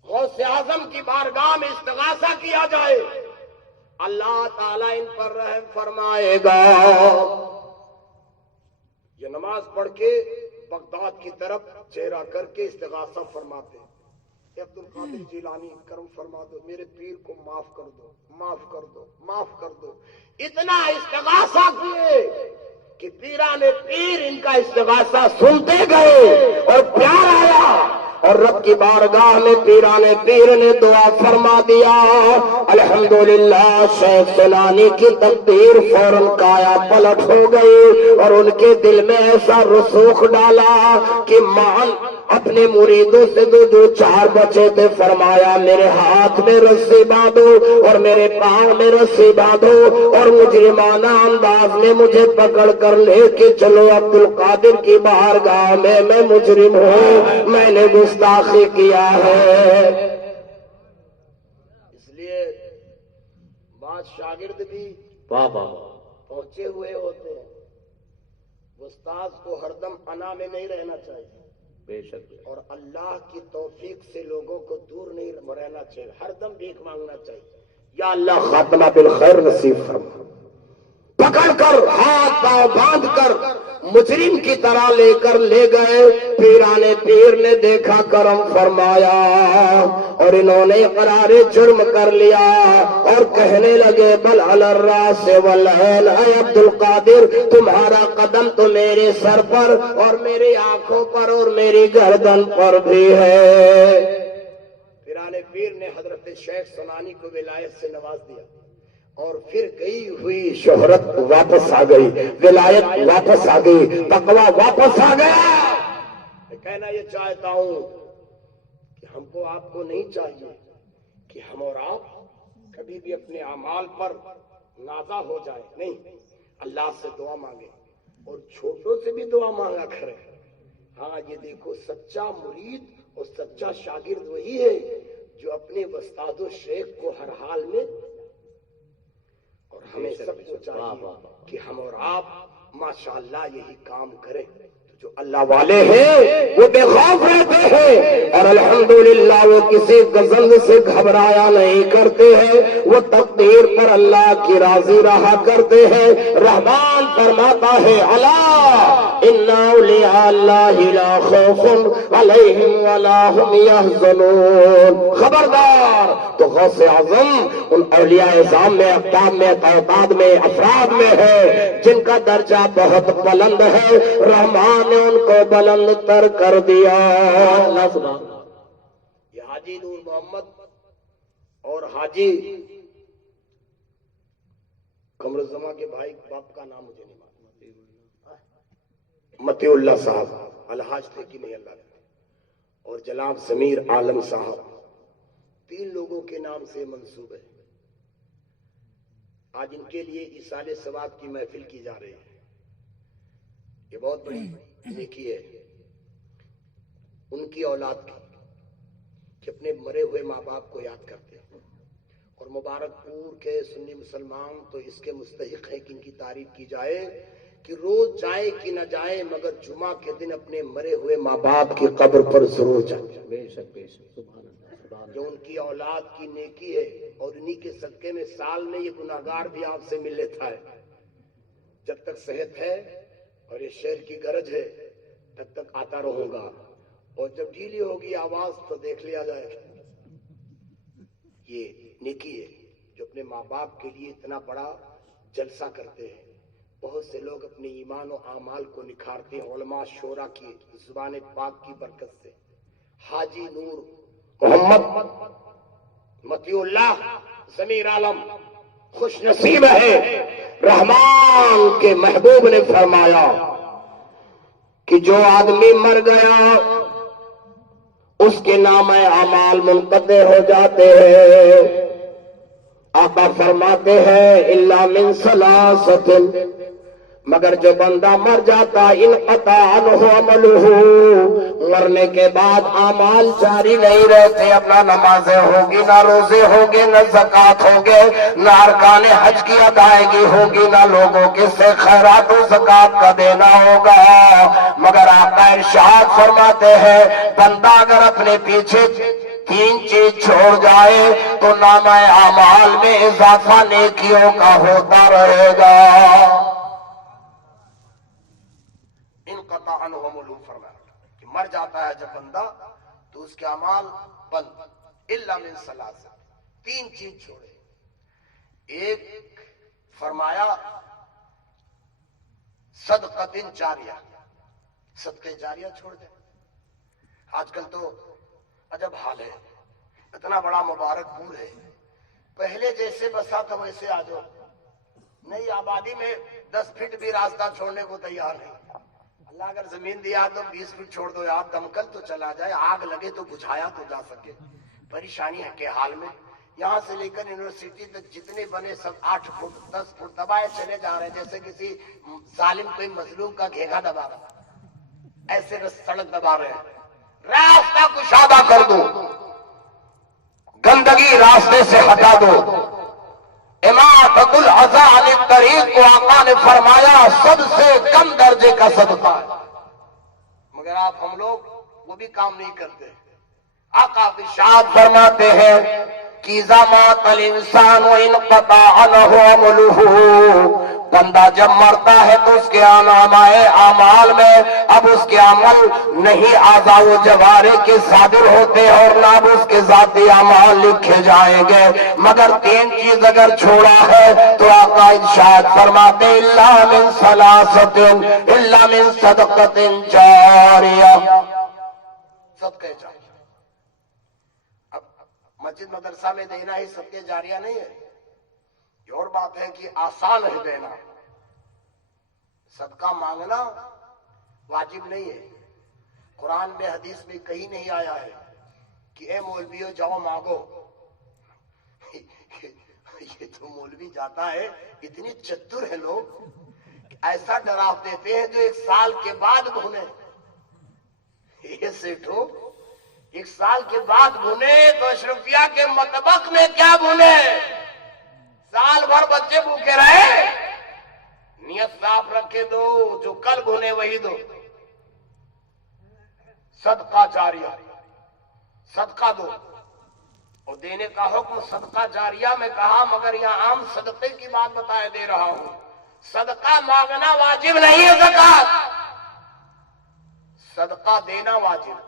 غوث اعظم کی بارگاہ میں استغاثہ کیا جائے، اللہ تعالیٰ ان پر رحم فرمائے گا۔ یہ نماز پڑھ کے بغداد کی طرف چہرہ کر کے استغاثہ فرماتے، عبد القادر جیلانی کرم فرما دو، میرے پیر کو معاف کر دو، معاف کر دو، معاف کر دو۔ اتنا استغاثہ کیے کہ پیران پیر ان کا استغاثہ سنتے گئے اور پیار آیا، اور رب کی بارگاہ میں پیران پیر نے دعا فرما دیا۔ الحمدللہ شیخ سنانی کی تقدیر فوراً کایا پلٹ ہو گئی، اور ان کے دل میں ایسا رسوخ ڈالا کہ مان اپنے مریدوں سے جو 4 بچے تھے فرمایا میرے ہاتھ میں رسی باندھو اور میرے پاؤں میں رسی باندھو، اور مجرمانہ انداز میں مجھے پکڑ کر لے کے چلو عبد القادر کی بارگاہ میں، میں مجرم ہوں، میں نے گستاخی کیا ہے۔ اس لیے بعض شاگرد بھی پہنچے ہوئے ہوتے ہیں، استاذ کو ہر دم انا میں نہیں رہنا چاہیے، بے شک، اور اللہ کی توفیق سے لوگوں کو دور نہیں رہنا چاہیے، ہر دم بھیک مانگنا چاہیے، یا اللہ خاتمہ بالخیر نصیب فرما۔ پکڑ کر ہاتھ پاؤں باندھ کر مجرم کی طرح لے کر لے گئے، پیران پیر نے دیکھا کرم فرمایا، اور انہوں نے اقرار جرم کر لیا اور کہنے لگے بل علی الراس والعین، اے عبد القادر تمہارا قدم تو میرے سر پر اور میری آنکھوں پر اور میری گردن پر بھی ہے۔ پیران پیر نے حضرت شیخ سنانی کو ولایت سے نواز دیا، اور پھر گئی ہوئی شہرت واپس آ گئی، ولایت واپس آ گئی، تقویٰ واپس آ گیا۔ میں کہنا یہ چاہتا ہوں کہ ہم کو آپ کو نہیں چاہیے کہ ہم اور آپ کبھی بھی اپنے اعمال پر نازا ہو جائے، نہیں، اللہ سے دعا مانگے اور چھوٹوں سے بھی دعا مانگا کرے۔ ہاں یہ دیکھو سچا مرید اور سچا شاگرد وہی ہے جو اپنے استاد و شیخ کو ہر حال میں، اور ہمیں سب کو چاہیے کہ ہم اور آپ ماشاءاللہ یہی کام کریں۔ جو اللہ والے ہیں وہ بے خوف رہتے ہیں، اور الحمدللہ وہ کسی گزند سے گھبرایا نہیں کرتے ہیں، وہ تقدیر پر اللہ کی راضی رہا کرتے ہیں۔ رحمان فرماتا ہے الا ان اولیاء اللہ لا خوف علیہم ولا هم يحزنون، خبردار۔ تو غوث اعظم ان اولیاء اعظام میں، اقطاب میں، تعداد میں، افراد میں ہے جن کا درجہ بہت بلند ہے، رحمان نے ان کو بلند تر کر دیا۔ یہ حاجی نور محمد اور حاجی قمر الزما کے بھائی باپ کا نام مجھے نہیں معلوم، متی اللہ صاحب الحاج تھے کہ نہیں اللہ، اور جناب سمیر عالم صاحب، 3 لوگوں کے نام سے منسوب ہے۔ آج ان کے لیے ایصال ثواب کی محفل کی جا رہی ہے، یہ بہت بڑی نیکی ہے ان کی اولاد کی کہ اپنے مرے ہوئے ماں باپ کو یاد کرتے ہیں، اور مبارک پور کے سنی مسلمان تو اس کے مستحق ہیں کہ ان کی تعریف کی جائے کہ روز جائے کہ نہ جائے مگر جمعہ کے دن اپنے مرے ہوئے ماں باپ کی قبر پر ضرور جائے۔ بے شک بے شک، سبحان اللہ۔ جو ان کی اولاد کی نیکی ہے اور انہی کے صدقے میں سال میں یہ گناہگار بھی آپ سے مل لیتا ہے. جب تک صحت ہے اور یہ شہر کی گرج ہے تب تک آتا رہوں گا، اور جب ڈھیلی ہوگی آواز تو دیکھ لیا جائے. یہ نیکی ہے جو اپنے ماں باپ کے لیے اتنا بڑا جلسہ کرتے ہیں. بہت سے لوگ اپنے ایمان و اعمال کو نکھارتے ہیں علماء شورا کی زبان پاک کی برکت سے. حاجی نور محمد مطیع اللہ ضمیر عالم خوش نصیب ہے، رحمان کے محبوب نے فرمایا کہ جو آدمی مر گیا اس کے نام اعمال منقطع ہو جاتے ہیں. آقا فرماتے ہیں الا من ثلاثۃ، مگر جو بندہ مر جاتا انقطع عنہ عملہ، مرنے کے بعد اعمال جاری نہیں رہتے. اپنا نمازیں ہوگی، نہ روزے ہوگے، نہ زکوٰۃ ہوگے، نہ ارکان حج کی ادائیگی ہوگی، نہ لوگوں کے سے خیرات و زکوٰۃ کا دینا ہوگا. مگر آقا ارشاد فرماتے ہیں بندہ اگر اپنے پیچھے 3 چیز چھوڑ جائے تو نامہ اعمال میں اضافہ نیکیوں کا ہوتا رہے گا. انقطع عنہ عملہ فرمایا کہ مر جاتا ہے جب بندہ تو اس کے اعمال بند. الا من ثلاث، 3 چیز چھوڑے. ایک فرمایا صدقۃ جاریہ، صدقہ جاریہ چھوڑ دے. آج کل تو عجب حال ہے، اتنا بڑا مبارک پور ہے، پہلے جیسے بسا تھا ویسے آ جاؤ. نئی آبادی میں 10 فٹ بھی راستہ چھوڑنے کو تیار نہیں. اللہ اگر زمین دیا تو 20 فٹ چھوڑ دو یار، دمکل تو چلا جائے، آگ لگے تو بجھایا تو جا سکے. پریشانی ہے کہ حال میں یہاں سے لے کر یونیورسٹی تک جتنے بنے سب 8 فٹ 10 فٹ دبائے چلے جا رہے ہیں، جیسے کسی ظالم کوئی مظلوم کا گھیگا دبا رہا، ایسے سڑک دبا رہے ہیں. راستہ کشادہ کر دو، گندگی راستے سے ہٹا دو. اماطۃ الاذی عن الطریق کو آقا نے فرمایا سب سے کم درجے کا صدقہ ہے. مگر آپ ہم لوگ وہ بھی کام نہیں کرتے. آقا ارشاد فرماتے ہیں کہ اذا مات الانسان انقطع عنہ عملہ، بندہ جب مرتا ہے تو اس کے نامہ اعمال میں اب اس کے عمل نہیں اعضاء و جوارح کے صادر ہوتے اور نہ اب اس کے ذاتی اعمال لکھے جائیں گے. مگر 3 چیز اگر چھوڑا ہے تو آقا ارشاد فرماتے الا من ثلاثۃ، الا من صدقۃ جاریہ، صدقہ جاریہ. اب مسجد مدرسہ میں دینا ہی صدقہ جاریہ نہیں ہے. یہ اور بات ہے کہ آسان ہے دینا. صدقہ مانگنا واجب نہیں ہے. قرآن میں حدیث میں کہیں نہیں آیا ہے کہ اے مولویو جاؤ مانگو. یہ تو مولوی جاتا ہے، اتنی چتر ہے لوگ ایسا ڈراو دیتے ہیں جو 1 سال کے بعد بھونے. یہ سیٹھو 1 سال کے بعد بھونے تو اشرفیہ کے مطبخ میں کیا بھونے؟ سال بھر بچے بھوکے رہے. نیت صاف رکھے دو، جو کل بھونے وہی دو. صدقہ جاریہ، صدقہ دو. اور دینے کا حکم صدقہ جاریہ میں کہا، مگر یہاں عام صدقے کی بات بتائے دے رہا ہوں. صدقہ مانگنا واجب نہیں ہے، زکوٰۃ صدقہ دینا واجب.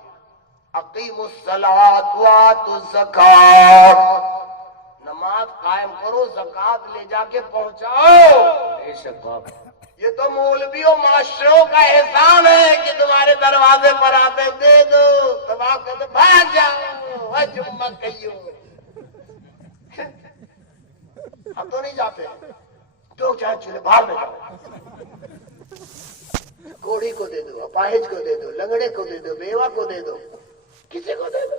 اقیموا الصلاۃ وآتوا الزکاۃ، نماز قائم کرو، زکوٰۃ لے جا کے پہنچاؤ. یہ تو مولوی و معاشروں کا احسان ہے کہ تمہارے دروازے پر آتے دے دو، تباہ کر دو، بھاگ جاؤ. جمعہ کہیو ہم تو نہیں جاتے. تو چاہے چلے باہر میں جاؤ، کوڑی کو دے دو، اپاہج کو دے دو، لنگڑے کو دے دو، بیوہ کو دے دو، کسی کو دے دو.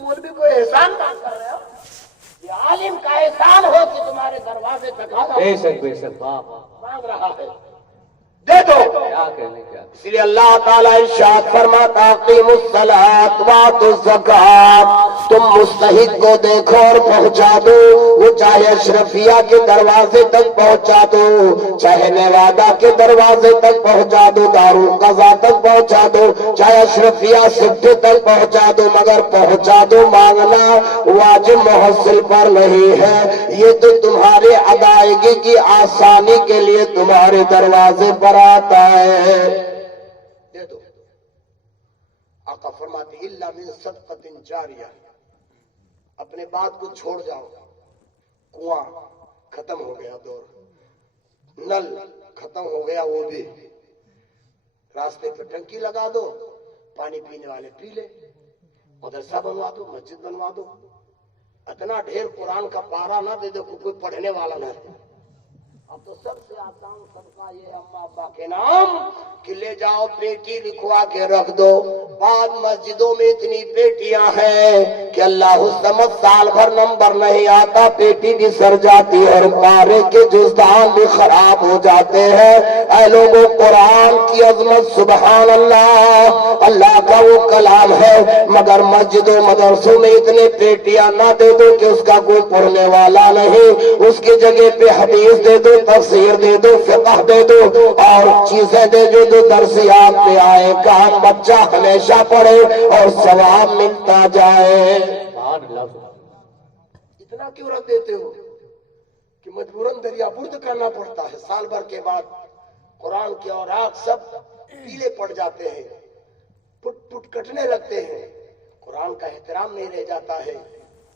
مولوی کو احسان بات کر رہے ہو. یہ عالم کا احسان ہو کہ تمہارے دروازے تک آتا مانگ رہا ہے، دے دو. کیا کہنے کیا اس لیے اللہ تعالیٰ ارشاد فرماتا اقیموا الصلاۃ وآتوا الزکات، تم مستحق کو دیکھو اور پہنچا دو، وہ چاہے اشرفیہ کے دروازے تک پہنچا دو، چاہے نیوادہ کے دروازے تک پہنچا دو، دارالقضا تک پہنچا دو، چاہے اشرفیہ سکتے تک پہنچا دو، مگر پہنچا دو مانگنا واجب محصل پر نہیں ہے، یہ تو تمہارے ادائیگی کی آسانی کے لیے تمہارے دروازے پر آتا ہے، دے دو۔ آقا فرماتے الا من صدقۃ جاریہ، اپنے بات کو چھوڑ جاؤ، کنواں ختم ہو گیا، دور نل ختم ہو گیا، وہ بھی راستے پہ ٹنکی لگا دو، پانی پینے والے پی لے، مدرسہ بنوا دو، مسجد بنوا دو، اتنا ڈھیر قرآن کا پارا نہ دے دو کہ کوئی پڑھنے والا نہ ہے۔ اب تو سب سے آسان صدقہ یہ ہے اماں ابا کے نام کہ لے جاؤ بیٹی لکھوا کے رکھ دو۔ بعض مسجدوں میں اتنی بیٹیاں ہیں کہ اللہ الصمد سال بھر نمبر نہیں آتا، بیٹی بھی سر جاتی ہے اور پارے کے جزدان بھی خراب ہو جاتے ہیں۔ اے لوگوں، قرآن کی عظمت سبحان اللہ، اللہ کا وہ کلام ہے، مگر مسجدوں مدرسوں میں اتنے بیٹیاں نہ دے دو کہ اس کا کوئی پڑھنے والا نہیں، اس کی جگہ پہ حدیث دے دو، تفسیر دے دو، فقہ دے دو اور چیزیں دے دو، درسیات پہ آئے گا، بچہ ہمیشہ پڑھے اور ثواب ملتا جائے۔ اتنا کیوں رکھ دیتے ہو کہ مجبوراً دریا برد کرنا پڑتا ہے؟ سال بھر کے بعد قرآن کے اوراق سب پیلے پڑ جاتے ہیں، پٹ پٹ کٹنے لگتے ہیں، قرآن کا احترام نہیں رہ جاتا ہے،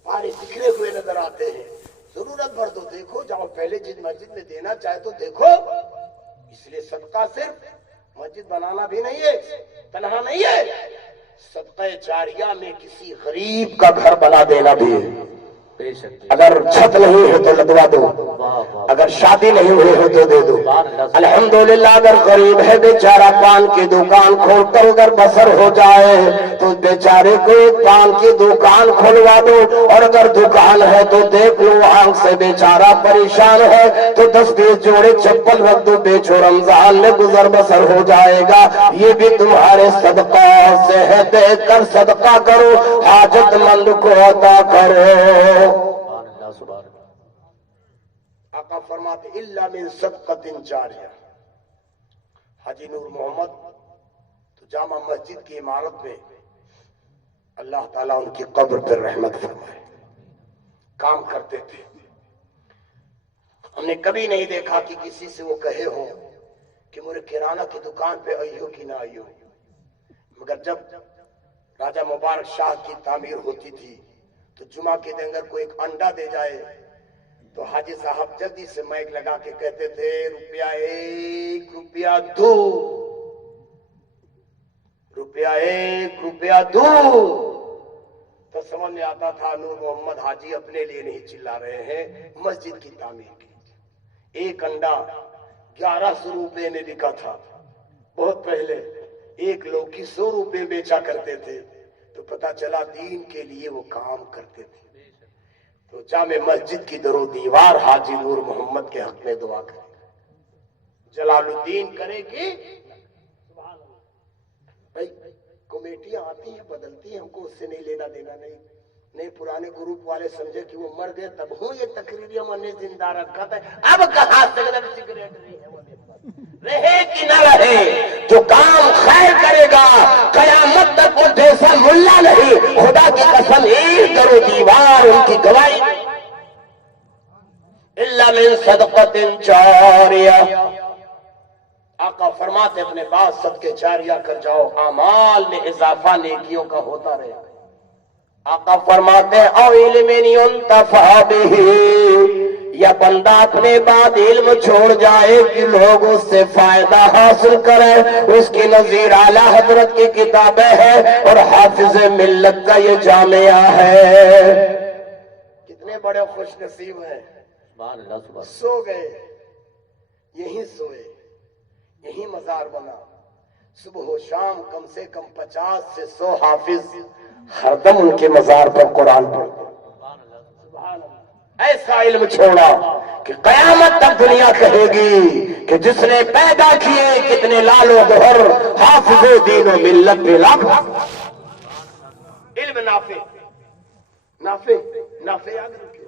پارے بکھرے ہوئے نظر آتے ہیں۔ ضرورت بھر تو دیکھو، جاؤ پہلے جس مسجد میں دینا چاہے تو دیکھو۔ اس لیے صدقہ صرف مسجد بنانا بھی نہیں ہے، تنہا نہیں ہے، صدقہ جاریہ میں کسی غریب کا گھر بنا دینا بھی ہے۔ اگر چھت نہیں ہے تو لدوا دو، اگر شادی نہیں ہوئی ہے تو دے دو۔ الحمدللہ اگر غریب ہے بیچارہ پان کی دکان کھول کر اگر بسر ہو جائے تو بیچارے کو پان کی دکان کھلوا دو، اور اگر دکان ہے تو دیکھ لو آنکھ سے بیچارہ پریشان ہے تو 10-20 جوڑے چپل رکھ دو، بیچو، رمضان میں گزر بسر ہو جائے گا۔ یہ بھی تمہارے صدقہ سے ہے، دیکھ کر صدقہ کرو، حاجت مند کو عطا کرو۔ آقا فرماتے الا من صدقۃ جاریہ۔ حاجی نور محمد تو جامع مسجد کی عمارت میں اللہ تعالیٰ ان کی قبر پر رحمت فرمائے، کام کرتے تھے۔ ہم نے کبھی نہیں دیکھا کہ کسی سے وہ کہے ہوں کہ میرے کرانہ کی دکان پہ آئیو کہ نہ آئیو، مگر جب راجہ مبارک شاہ کی تعمیر ہوتی تھی تو جمعہ کے دن اگر کوئی ایک انڈا دے جائے تو حاجی صاحب جلدی سے مائک لگا کے کہتے تھے روپیہ 1، روپیہ 2، روپیہ 1، روپیہ 2۔ تو سمجھ میں آتا تھا نور محمد حاجی اپنے لیے نہیں چلا رہے ہیں، مسجد کی تعمیر کی۔ ایک انڈا 1100 روپے میں بکا تھا، بہت پہلے ایک لوکی 100 روپے بیچا کرتے تھے، تو پتا چلا دین کے لیے وہ کام کرتے تھے۔ تو جامع مسجد کی در و دیوار حاجی نور محمد کے حق میں دعا کرے، جلال الدین کرے گی۔ بھائی کمیٹیاں آتی ہیں بدلتی ہیں، ہم کو اس سے نہیں لینا دینا نہیں، نہیں پرانے گروپ والے سمجھے کہ وہ مر گئے تب ہوں یہ تقریریاں میں نے زندہ رکھا تھا، اب کہاں سیکریٹری ہے وہ رہے کہ نہ رہے، جو کام خیر کرے گا قیامت تک وہ جیسا ملا نہیں، خدا کی قسم ایک در و دیوار ان کی گواہی الا من صدقۃ جاریہ۔ آقا فرماتے اپنے بعد صدقے جاریہ کر جاؤ، اعمال میں اضافہ نیکیوں کا ہوتا رہے۔ آقا فرماتے او علم ينتفع به، یا بندہ اپنے بعد علم چھوڑ جائے کہ لوگ اس سے فائدہ حاصل کریں، اس کی نظیر اعلیٰ حضرت کی کتابیں ہیں اور حافظ ملت کا یہ جامعہ ہے۔ کتنے بڑے خوش نصیب ہیں، سو گئے یہیں سوئے، یہیں مزار بنا، صبح و شام کم سے کم 50 سے 100 حافظ ہر دم ان کے مزار پر قرآن پڑھتے۔ ایسا علم چھوڑا کہ قیامت تک دنیا کہے گی کہ جس نے پیدا کیے کتنے لال و گوہر، حافظ دین و ملت بلا علم نافع نافع یاد رکھیے۔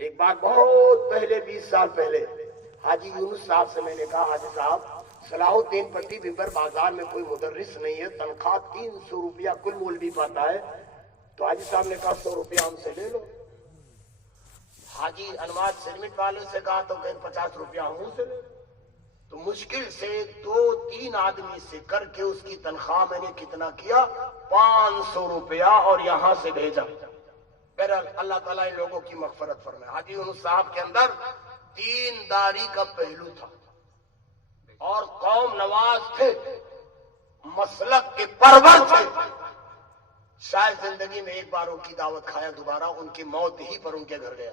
ایک بات بہت پہلے 20 سال پہلے حاجی یونس صاحب سے میں نے کہا، حاجی صاحب صلاح الدین پٹی بمبر بازار میں کوئی مدرس نہیں ہے، تنخواہ 300 روپیہ کل مولوی پاتا ہے، تو حاجی صاحب نے کہا 100 روپیہ ہم سے لے لو۔ حاجی انوار سیمنٹ والے سے کہا تو کہ 50 روپیہ ہم سے لے لو۔ تو مشکل سے 2-3 آدمی سے کر کے اس کی تنخواہ میں نے کتنا کیا، 500 روپیہ، اور یہاں سے بھیجا۔ بہرحال اللہ تعالیٰ ان لوگوں کی مغفرت فرمائے۔ حاجی یونس صاحب کے اندر دینداری کا پہلو تھا اور قوم نواز تھے، مسلک کے پرور تھے۔ شاید زندگی میں ایک بار ان کی دعوت کھایا، دوبارہ ان کی موت ہی پر ان کے گھر گیا۔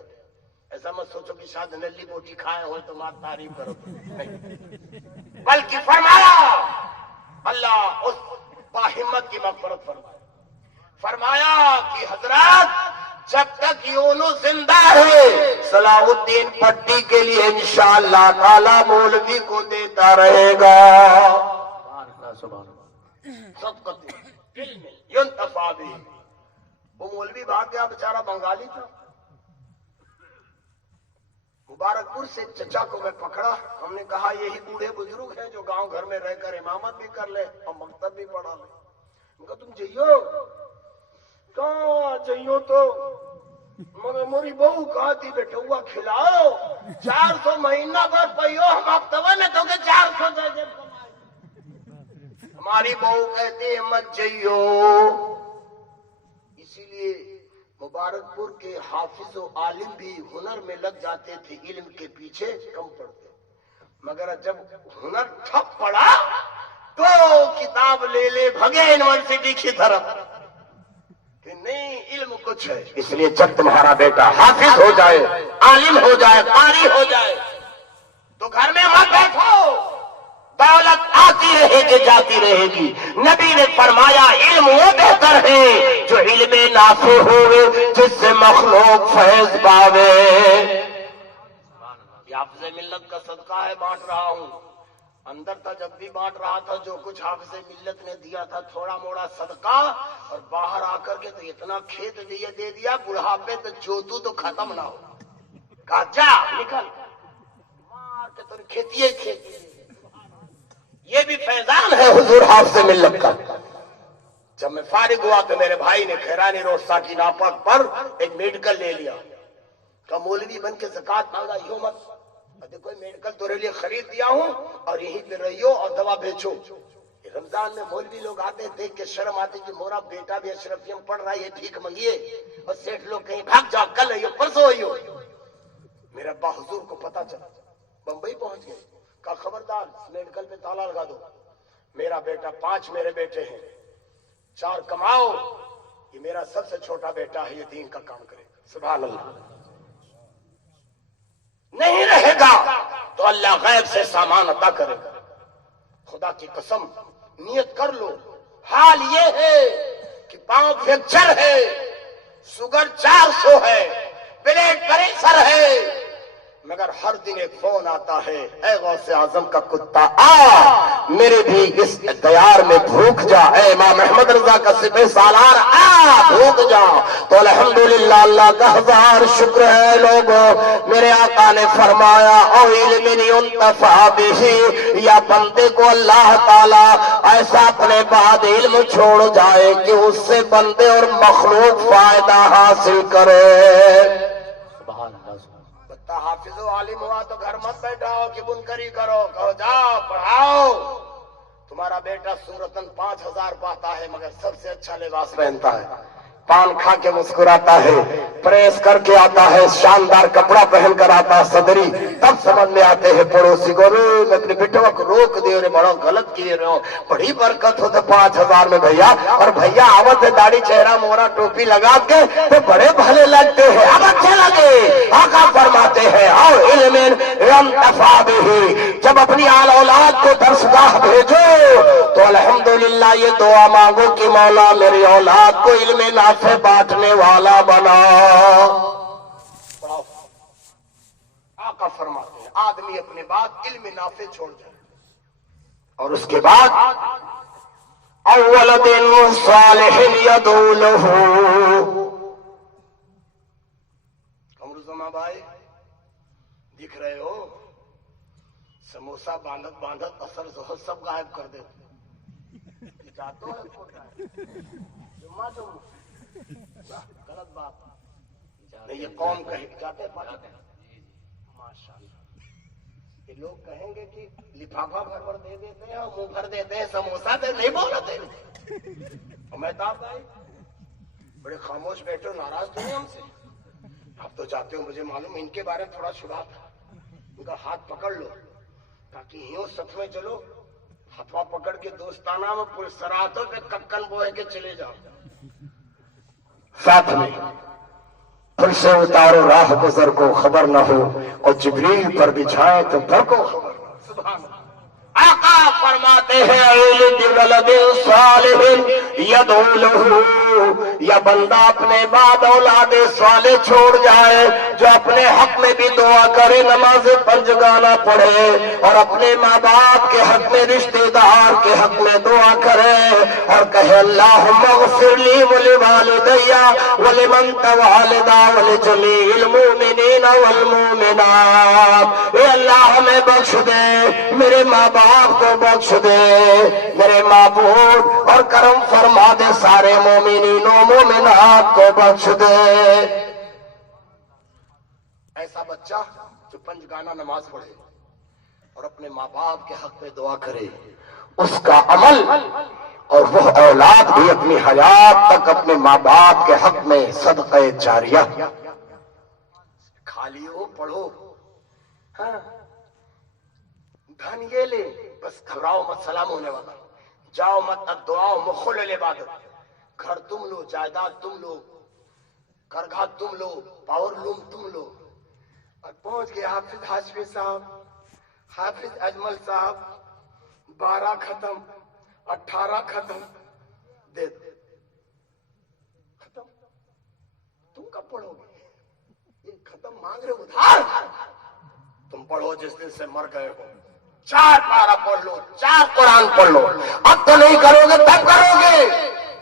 ایسا مت سوچو کہ شاید نلی بوٹی کھائے ہوئے تو مات تعریف کرو، بلکہ فرمایا اللہ اس باہمت کی مغفرت فرمائے، فرمایا کہ حضرات جب تک یونس زندہ ہے صلاح الدین پٹی کے لیے انشاءاللہ تعالی مولوی کو دیتا رہے گا۔ صدقۃ علم ينتفع به۔ وہ مولوی بھاگ گیا، بیچارہ بنگالی تھا۔ مبارکپور سے چچا کو میں پکڑا، ہم نے کہا یہی بوڑھے بزرگ ہیں جو گاؤں گھر میں رہ کر امامت بھی کر لے اور مکتب بھی پڑھا لے۔ ان کا تم جائیو کہاں جائیو تو مگر موری بہو کہا تھی بیٹھا ہوا کھلاؤ 400 مہینہ بھر پیو، ہم ہفتہ میں تو کہ 400 دے دے کمائی۔ ہماری بہو کہتے ہیں مت جائیو۔ اسی لیے مبارکپور کے حافظ و عالم بھی ہنر میں لگ جاتے تھے، علم کے پیچھے کم پڑتے، مگر جب ہنر ٹھپ پڑا تو کتاب لے لے بھگے یونیورسٹی کی طرف کہ نہیں علم کچھ ہے۔ اس لیے جب تمہارا بیٹا حافظ ہو جائے، عالم ہو جائے، قاری ہو جائے تو گھر میں مت بیٹھو، دولت آتی رہے گی جاتی رہے گی۔ نبی نے فرمایا علم وہ بہتر ہے جو علم نافع ہوئے، جس سے مخلوق فیض پاوے۔ یہ حافظ ملت کا صدقہ ہے، بانٹ رہا ہوں۔ اندر تھا جب بھی بانٹ رہا تھا، جو کچھ حافظ ملت نے دیا تھا تھوڑا موڑا صدقہ، اور باہر آ کر کے تو اتنا کھیت دے دیا، بڑھاپے تو جوتو تو ختم نہ ہو، کہا جا نکل مار کے تو کھیتی ہے کھیتی۔ یہ بھی فیضان ہے حضور حافظ ملت کا۔ جب میں فارغ ہوا تو میرے بھائی نے خیرانی روڈ ساکی ناپاک پر ایک میڈیکل لے لیا، کہ مولوی بن کے زکات مانگا یوں مت، دیکھو میڈیکل تیرے لیے خرید دیا ہوں اور یہیں پہ رہیو اور دوا بیچو۔ رمضان میں مولوی لوگ آتے دیکھ کے شرم آتی کہ مورا بیٹا بھی اشرفیہ میں پڑھ رہا ہے، یہ بھیک منگیے، اور سیٹھ لوگ کہیں بھاگ جاؤ، کل ہے پرسوں ہو۔ میرے ابا حضور کو پتا چلا، بمبئی پہنچ گئے، کہا خبردار میڈیکل پہ تالا لگا دو، میرا بیٹا 5 میرے بیٹے ہیں، 4 کماؤ، یہ میرا سب سے چھوٹا بیٹا ہے، یہ دین کا کام کرے گا۔ سبحان اللہ۔ نہیں رہے گا تو اللہ غیب سے سامان عطا کرے گا۔ خدا کی قسم نیت کر لو، حال یہ ہے کہ پاؤں فریکچر ہے، شوگر 400 ہے، بلڈ پریشر ہے، مگر ہر دن ایک فون آتا ہے، اے غوث اعظم کا کتا آ میرے بھی اس دیار میں بھوک جا، اے امام احمد رضا کا سپہ سالار آ بھوک جا۔ تو الحمدللہ اللہ کا 1000 شکر ہے لوگوں، میرے آقا نے فرمایا او علم ينتفع به، یا بندے کو اللہ تعالی ایسا اپنے بعد علم چھوڑ جائے کہ اس سے بندے اور مخلوق فائدہ حاصل کرے۔ حافظ و عالم ہوا تو گھر مت بیٹھاؤ کہ بنکری کرو، کہو جاؤ پڑھاؤ۔ تمہارا بیٹا صورتاً 5000 پاتا ہے مگر سب سے اچھا لباس پہنتا ہے، پان کھا کے مسکراتا ہے، پریس کر کے آتا ہے، شاندار کپڑا پہن کر آتا ہے صدری، تب سمجھ میں آتے ہیں پڑوسی کو، میں اپنے بیٹوں کو روک دے رہے بڑا غلط کیے رہے ہو، بڑی برکت ہو تو 5000 میں بھیا، اور بھیا آوت ہے داڑھی چہرہ مورا ٹوپی لگا کے تو بڑے بھلے لگتے ہیں، اب اچھے لگے۔ آقا فرماتے ہیں اور علم ينتفع به، جب اپنی آل اولاد کو درسگاہ بھیجو تو الحمدللہ یہ دعا مانگو کہ مولا میری اولاد کو علم نافع بانٹنے والا بنا۔ آدمی اپنے بعد علم نافع چھوڑ جائے. اور اس کے بعد اول دن صالح یدعو له. قمرالزماں بھائی دکھ رہے ہو سموسا باندھت باندھت اثر ظہر سب غائب کر دیتے. جاتا ہے کھوٹا ہے جمعہ غلط بات نہیں. یہ قوم کہیں جاتے پڑھاتے ماشاءاللہ. یہ لوگ کہیں گے کہ لفافہ بھر بھر دے دیتے ہیں اور منہ بھر دیتے ہیں سموسا دے نہیں بولتے. اور میں تو بڑے خاموش بیٹھے ہو ناراض تو نہیں ہم سے. آپ تو جاتے ہو مجھے معلوم ان کے بارے میں تھوڑا شبہ تھا. ان کا ہاتھ پکڑ لو تاکہ یوں سچ میں چلو. ہتھوا پکڑ کے دوستانہ میں پورے سراتوں پہ ککن بوئے کے چلے جاؤ. ساتھ میں پھر سے اتارو راہ گزر کو خبر نہ ہو اور جبریل پر بچھائے تو پر کو خبر نہ ہو. سبحان اللہ. آقا فرماتے ہیں ولد صالح یدعو له. یا بندہ اپنے بعد اولاد صالح چھوڑ جائے جو اپنے حق میں بھی دعا کرے, نماز پنجگانہ پڑھے اور اپنے ماں باپ کے حق میں رشتہ دار کے حق میں دعا کرے اور کہے اللہم اغفر لی ولوالدی ولمن توالدا ولجمیع المؤمنین والمؤمنات. اے اللہ ہمیں بخش دے, میرے ماں باپ کو بخش دے, میرے معبود اور کرم فرما دے سارے مومنین و مومنات کو بخش دے. ایسا بچہ جو پنجگانہ نماز پڑھے اور اپنے ماں باپ کے حق میں دعا کرے, اس کا عمل اور وہ اولاد بھی اپنی حیات تک اپنے ماں باپ کے حق میں صدقہ جاریہ. خالی ہو پڑھو ہاں دھن یہ لے بس گھبراؤ مت سلام ہونے والا. جاؤ مت دعاؤ مخل العبادت. گھر تم لو, جائیداد تم لو, کرگھا تم لو, پاور لوم تم لو. اور پہنچ گئے حافظ ہاشمی صاحب, حافظ اجمل صاحب, 12 ختم 18 ختم دے دو. ختم تم کب پڑھو گے؟ یہ ختم مانگ رہے ادھار. تم پڑھو جس دن سے مر گئے ہو. 4 پارہ پڑھ لو, 4 قرآن پڑھ لو. اب تو نہیں کرو گے تب کرو گے.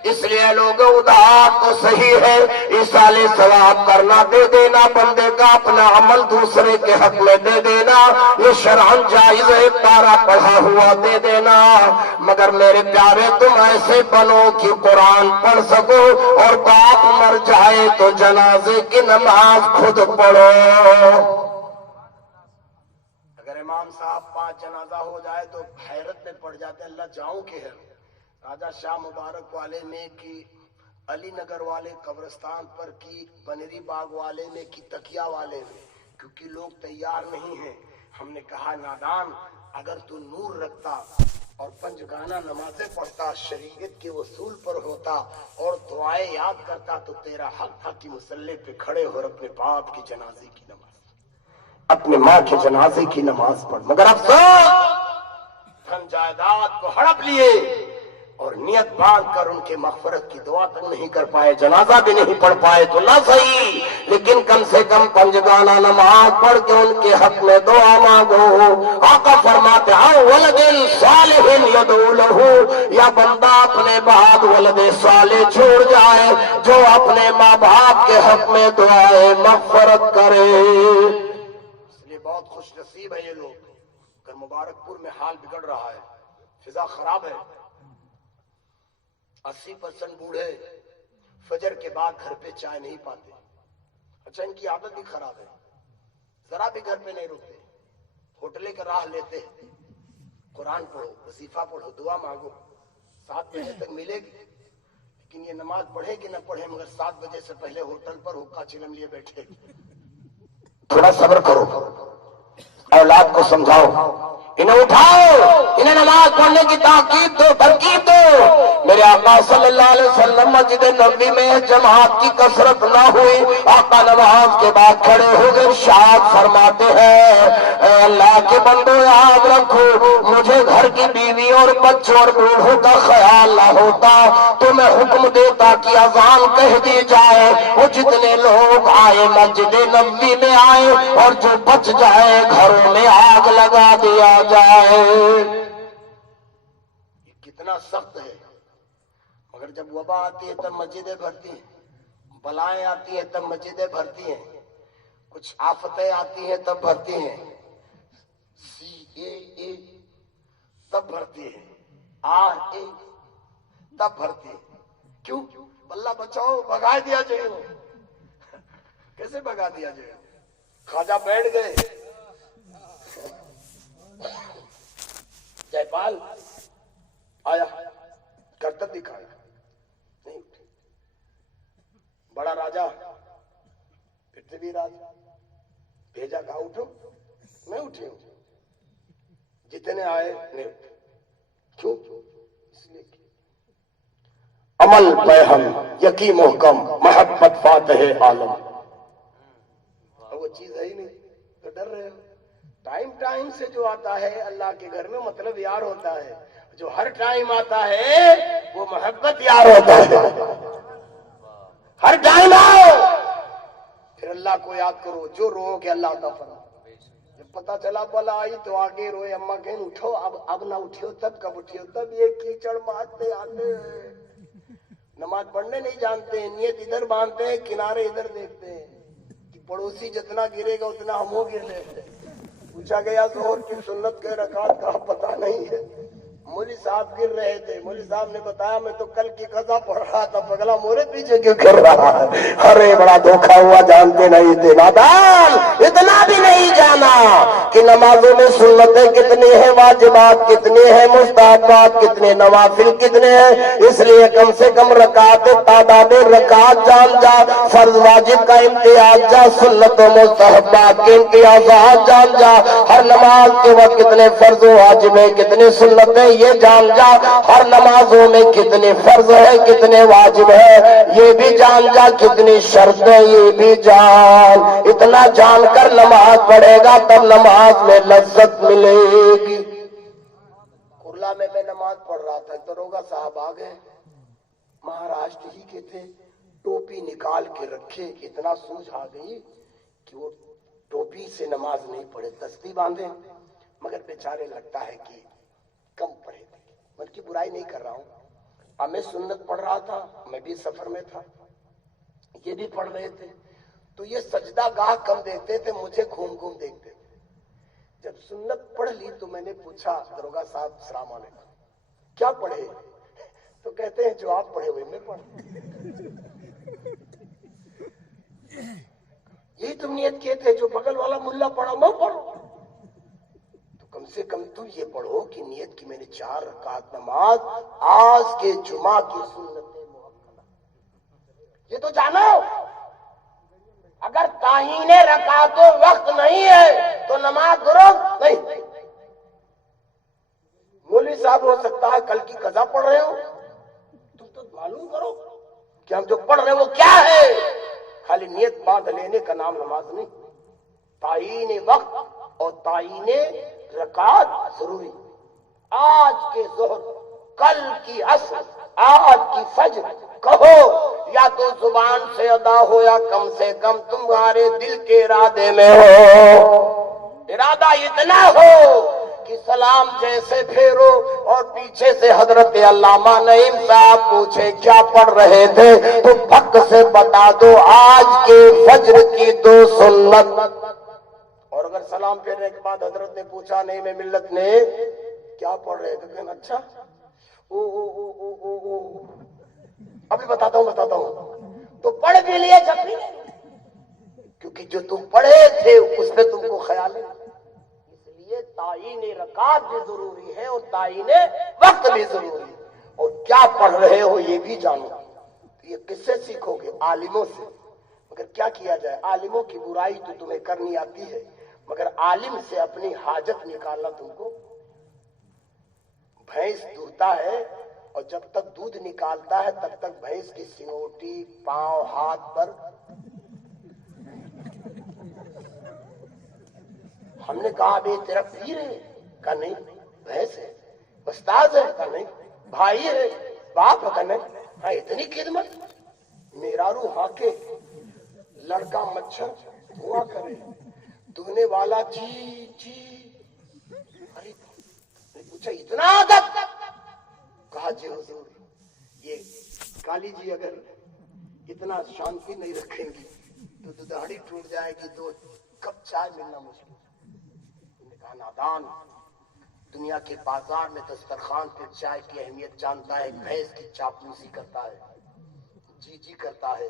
اس لیے لوگ ادھار تو صحیح ہے, ایصال ثواب کرنا دے دینا بندے کا اپنا عمل دوسرے کے حق میں دے دینا یہ شرعاً جائز ہے. پارہ پڑھا ہوا دے دینا, مگر میرے پیارے تم ایسے بنو کہ قرآن پڑھ سکو اور باپ مر جائے تو جنازے کی نماز خود پڑھو. امام صاحب 5 جنازہ ہو جائے تو حیرت میں پڑ جاتے اللہ جاؤں کہ ہے. راجہ شاہ مبارک والے میں کی, علی نگر والے قبرستان پر کی, بنری باغ والے میں کی, تکیہ والے میں, کیونکہ لوگ تیار نہیں ہیں. ہم نے کہا نادان اگر تو نور رکھتا اور پنجگانہ نمازیں پڑھتا, شریعت کے اصول پر ہوتا اور دعائیں یاد کرتا تو تیرا حق تھا کہ مصلی پہ کھڑے ہو اپنے باپ کی جنازے کی نماز, اپنے ماں کے جنازے کی نماز پڑھ. مگر افسوس دھن جائیداد کو ہڑپ لیے اور نیت باندھ کر ان کے مغفرت کی دعا تک نہیں کر پائے, جنازہ بھی نہیں پڑھ پائے. تو نہ صحیح لیکن کم سے کم پنجگانہ نماز پڑھ کے ان کے حق میں دعا مانگو. آقا فرماتے ہیں ولد صالح یدعو له. یا بندہ اپنے بعد ولد صالح چھوڑ جائے جو اپنے ماں باپ کے حق میں دعائے مغفرت کرے. بہت خوش نصیب ہے یہ لوگ. اگر مبارک پور میں حال بگڑ رہا ہے, فضا خراب ہے, 80% بوڑھے فجر کے بعد گھر پہ چائے نہیں پاتے. اچھا ان کی عادت بھی خراب ہے, ذرا بھی گھر پہ نہیں رکتے, ہوٹلے کا راہ لیتے. قرآن پڑھو, وظیفہ پڑھو, دعا مانگو, 7 بجے تک ملے گی. لیکن یہ نماز پڑھے کہ نہ پڑھے مگر 7 بجے سے پہلے ہوٹل پر حکا چلم لیے بیٹھے. تھوڑا صبر کرو, اولاد کو سمجھاؤ, انہیں اٹھاؤ، انہیں نماز پڑھنے کی تاکید دو، ترکیب دو۔ میرے آقا صلی اللہ علیہ وسلم مسجد نبوی میں جماعت کی کثرت نہ ہوئی، آقا نماز کے بعد کھڑے ہو گئے، ارشاد فرماتے ہیں اے اللہ کے بندو یاد رکھو، مجھے گھر کی بیوی اور بچوں اور بوڑھوں کا خیال نہ ہوتا تو میں حکم دیتا کہ اذان کہہ دی جائے، وہ جتنے لوگ آئے مسجد نبوی میں آئے، اور جو بچ جائے گھروں میں آگ لگا دیا جائے۔ کتنا سخت ہے، مگر جب وبا آتی ہے تب مسجدیں بھرتی ہیں، بلائیں آتی ہیں تب مسجدیں بھرتی ہیں، کچھ آفتیں آتی ہیں تب بھرتی ہیں، CAA تب بھرتی ہے، RA تب بھرتی ہے۔ کیوں؟ اللہ بچاؤ، بھگا دیا جائے۔ کیسے بھگا دیا جائے؟ خواجہ بیٹھ گئے، جے پال آیا، کرتب دکھایا، نہیں اٹھے۔ بڑا راجا پرتھوی راج بھیجا، کہا اٹھو، میں اٹھے ہوں، جتنے آئے نہیں اٹھے۔ کیوں؟ اس لیے کہ عمل پہ ہم یقین محکم، محبت فاتح عالم۔ وہ چیز ہے ہی نہیں تو ڈر رہے ہو۔ ٹائم سے جو آتا ہے اللہ کے گھر میں مطلب یار ہوتا ہے، جو ہر ٹائم آتا ہے وہ محبت یار ہوتا ہے۔ ہر ٹائم آؤ پھر اللہ کو یاد کرو، جو رو کہ اللہ عطا فرما۔ جب پتا چلا بلا آئی تو آگے روئے، اماں کہیں اٹھو، اب نہ اٹھیو تب کب اٹھیو؟ تب یہ کیچڑ مارتے آتے ہیں، نماز پڑھنے نہیں جانتے، نیت ادھر باندھتے ہیں، کنارے ادھر دیکھتے ہیں کہ پڑوسی جتنا گرے گا اتنا ہم وہ گر لیتے ہیں۔ پوچھا گیا ظہر کی سنت کے رکعت کا پتہ نہیں ہے، مولوی صاحب گر رہے تھے، مولوی صاحب نے بتایا میں تو کل کی قضا پڑھ رہا تھا، پگلا مورے پیچھے کیوں گر رہا ہے؟ ارے بڑا دھوکا ہوا، جانتے نہیں تھے نادان، اتنا بھی نہیں جانا کہ نمازوں میں سنتیں کتنی ہیں، واجبات کتنی ہیں، مستحبات کتنے، نوافل کتنے ہیں۔ اس لیے کم سے کم رکعت، تعداد رکعت جان جا، فرض واجب کا امتیاز جا، سنت و مستحبات کے امتیازات جان جا، ہر نماز کے وقت کتنے فرض و واجب ہیں، کتنے سنتیں یہ جان جا، ہر نمازوں میں کتنے فرض ہے کتنے واجب ہے یہ بھی جان جا، کتنی شرطیں یہ بھی جان۔ اتنا جان کر نماز پڑھے گا تب نماز میں لذت ملے گی۔ کرلا میں نماز پڑھ رہا تھا، دروگا صاحب آ گئے، مہاراشٹر ہی کے تھے، ٹوپی نکال کے رکھے، اتنا سوجھ آ گئی کہ وہ ٹوپی سے نماز نہیں پڑھے، تسبیح باندھے، مگر بیچارے لگتا ہے کہ کم پڑھے تھے۔ میں ان کی برائی نہیں کر رہا ہوں، اب میں سنت پڑھ رہا تھا، میں بھی سفر میں تھا، یہ بھی پڑھ رہے تھے، تو یہ سجدہ گاہ کم دیکھتے تھے، مجھے گھوم گھوم دیکھتے تھے۔ جب سنت پڑھ لی تو میں نے پوچھا دروگا صاحب السلام علیکم، کیا پڑھے؟ تو کہتے ہیں جو آپ پڑھے ہوئے میں پڑھ۔ یہی تم نیت کیے تھے، جو بغل والا ملا پڑھا میں پڑھوں، تو کم سے کم تم یہ پڑھو کہ نیت کی میں نے 4 رکعت نماز آج کے جمعہ کی سنت موقع، یہ تو جانو۔ اگر تعین رکعت وقت نہیں ہے تو نماز درست نہیں۔ مولوی صاحب ہو سکتا ہے کل کی قضا پڑھ رہے ہو، تم تو معلوم کرو کہ ہم جو پڑھ رہے ہیں وہ کیا ہے۔ خالی نیت باندھ لینے کا نام نماز نہیں، تعین وقت اور تعین رکعت ضروری۔ آج کے ظہر، کل کی عصر، آج کی فجر کہو، یا تو زبان سے ادا ہو یا کم سے کم تمہارے دل کے ارادے میں ہو، ارادہ اتنا ہو کہ سلام جیسے پھیرو اور پیچھے سے حضرت علامہ نعیم صاحب پوچھے کیا پڑھ رہے تھے تو پھک سے بتا دو آج کے فجر کی 2 سنت۔ اور اگر سلام پھیرنے کے بعد حضرت نے پوچھا نہیں میں ملت نے کیا پڑھ رہے تھے، کہنا اچھا او او او او او او ابھی بتاتا ہوں تو پڑھ بھی لیے جب بھی نہیں، کیونکہ جو تم پڑھے تھے اس پہ تم کو خیال ہے۔ اس لیے تعین رکعت بھی ضروری ہے اور تعین وقت بھی ضروری ہے، اور کیا پڑھ رہے ہو یہ بھی جانو۔ یہ کس سے سیکھو گے؟ عالموں سے۔ مگر کیا کیا جائے، عالموں کی برائی تو تمہیں کرنی آتی ہے، مگر عالم سے اپنی حاجت نکالنا تم کو بھینس دودھتا ہے اور جب تک دودھ نکالتا ہے تب تک بھینس کی سنگوٹی پاؤں ہاتھ پر. ہم نے کہا ابھی تیرا پیر ہے؟ کہا نہیں بھینس ہے. استاد ہے؟ کہا نہیں بھائی ہے باپ ہے؟ کہا نہیں. ہاں اتنی خدمت. میرا روح ہاکے لڑکا مچھر دھواں کرے دھونے والا جی جی. ارے پوچھا اتنا ادب؟ کہا جی حضور یہ کالی جی اگر اتنا شانتی نہیں رکھیں گی تو دہاڑی ٹوٹ جائے گی. 2 کپ چائے ملنا مشکل. نے کہا نادان دنیا کے بازار میں دسترخوان پہ چائے کی اہمیت جانتا ہے. بھینس کی چاپلوسی کرتا ہے جی جی کرتا ہے.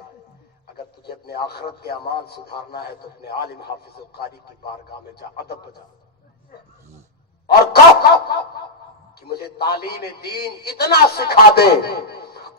اگر تجھے اپنے آخرت کے اعمال سدھارنا ہے تو اپنے عالم حافظ و قاری کی بارگاہ میں جا ادب بجا اور کہا کہ مجھے تعلیم دین اتنا سکھا دے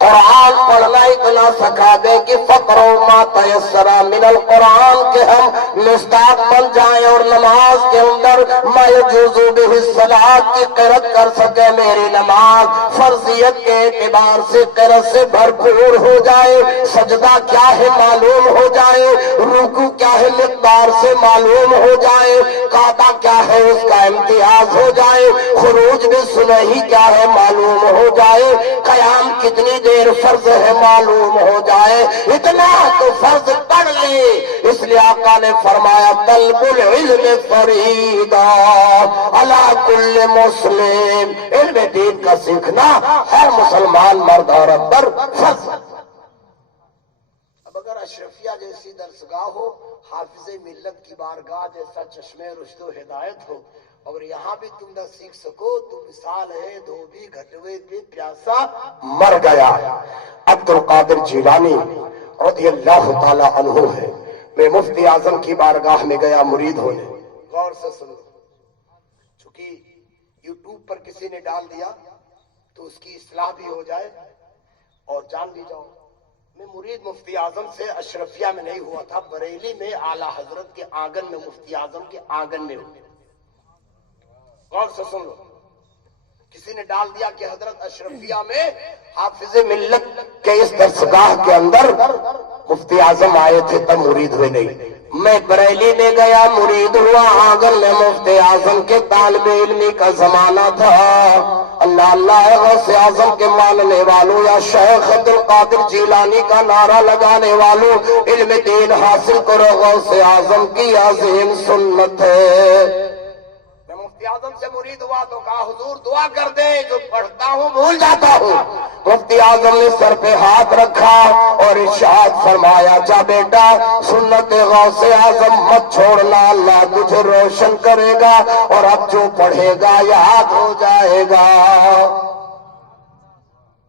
قرآن پڑھنا اتنا سکھا دے کہ فقرو ما تیسر من القرآن کے ہم مستاق بن جائیں اور نماز کے اندر ما یجوز بہ الصلاۃ کی قرأت کر سکے. میری نماز فرضیت کے اعتبار سے قرأت سے بھرپور ہو جائے. سجدہ کیا ہے معلوم ہو جائے. رکوع کیا ہے مقدار سے معلوم ہو جائے. قعدہ کیا ہے اس کا امتیاز ہو جائے. خروج بھی سنہی کیا ہے معلوم ہو جائے. قیام کتنی دیر فرض ہے معلوم ہو جائے. اتنا تو فرض پڑھ لے. اس لیے آقا نے فرمایا طلب العلم فریضہ علی کل مسلم. علم دین کا سیکھنا ہر مسلمان مرد عورت پر فرض. اب اگر اشرفیہ جیسی درسگاہ ہو حافظ ملت کی بارگاہ جیسا چشمے رشد و ہدایت ہو اور یہاں بھی تم نہ سیکھ سکو تو مثال ہے دھوبی گھٹوے پہ پیاسا مر گیا. عبد القادر جیلانی رضی اللہ تعالی عنہ ہے. میں مفتی اعظم کی بارگاہ میں گیا مرید ہونے. غور سے سنو چونکہ یوٹیوب پر کسی نے ڈال دیا تو اس کی اصلاح بھی ہو جائے اور جان بھی جاؤ. میں مرید مفتی اعظم سے اشرفیہ میں نہیں ہوا تھا. بریلی میں اعلیٰ حضرت کے آنگن میں مفتی اعظم کے آنگن میں ہوا. غور سے سن لو. کسی نے ڈال دیا کہ حضرت اشرفیہ میں حافظ ملت کے اس درسگاہ کے اندر مفتی اعظم آئے تھے تب مرید ہوئے نہیں. میں بریلی میں گیا مرید ہوا. آنگن میں مفتی اعظم کے طالب علمی کا زمانہ تھا. اللہ اللہ غوث اعظم کے ماننے والوں یا شیخ عبد القادر جیلانی کا نعرہ لگانے والوں علم دین حاصل کرو. غوث اعظم کی عظیم سنت ہے. مفتی اعظم سے مرید ہوا تو کہا حضور دعا کر دے جو پڑھتا ہوں بھول جاتا ہوں. مفتی اعظم نے سر پہ ہاتھ رکھا اور ارشاد فرمایا جا بیٹا سنت غوث اعظم مت چھوڑنا. اللہ تجھے روشن کرے گا اور اب جو پڑھے گا یاد ہو جائے گا.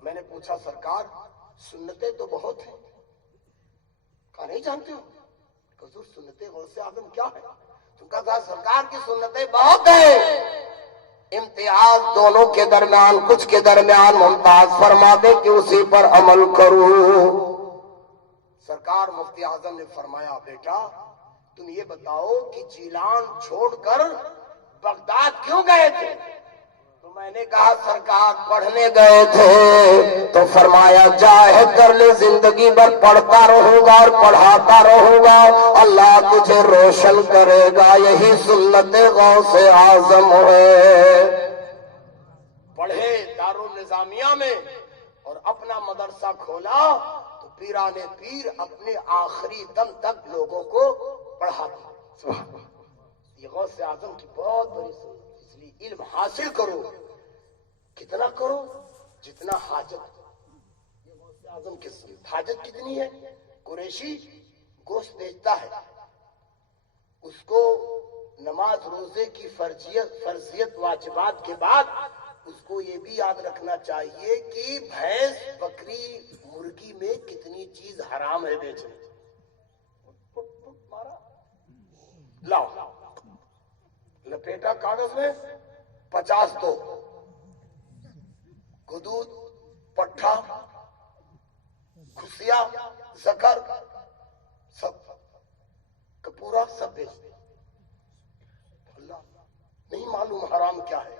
میں نے پوچھا سرکار سنتیں تو بہت ہیں. کہا نہیں جانتے ہو؟ حضور سنت غوث اعظم کیا ہے؟ کہا سرکار کی سنتیں بہت ہیں. امتیاز دونوں کے درمیان کچھ کے درمیان ممتاز فرما دے کہ اسی پر عمل کروں. سرکار مفتی اعظم نے فرمایا بیٹا تم یہ بتاؤ کہ جیلان چھوڑ کر بغداد کیوں گئے تھے؟ تو میں نے کہا سرکار پڑھنے گئے تھے. تو فرمایا جاہد کر لے زندگی بھر پڑھتا رہوں گا اور پڑھاتا رہوں گا اللہ تجھے روشن کرے گا. یہی سنت غوث اعظم ہے. پڑھے دارالنظامیہ میں اور اپنا مدرسہ کھولا تو پیران پیر اپنے آخری دم تک لوگوں کو پڑھاتا. یہ غوث اعظم کی بہت بڑی سنت. اس لیے علم حاصل کرو. کتنا کرو جتنا حاجت. یہ غوث اعظم کی سنت. حاجت کتنی ہے؟ قریشی گوشت بیچتا ہے اس کو نماز روزے کی فرضیت واجبات کے بعد اس کو یہ بھی یاد رکھنا چاہیے کہ بھینس بکری مرغی میں کتنی چیز حرام ہے بیچنے. لاؤ لپیٹا کاغذ میں 50 تو گدود پٹھا کھسیا زکر سب کپورا سب بیچ دے. اللہ نہیں معلوم حرام کیا ہے.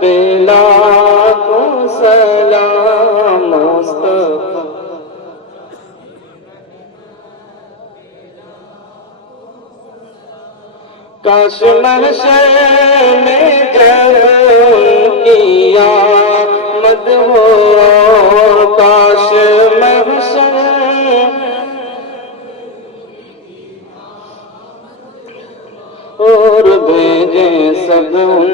پہ لاکھوں سلام مصطفیٰ کاش محشر میں جب ان کی آمد ہو کاش محشر اور بھیجیں سب ان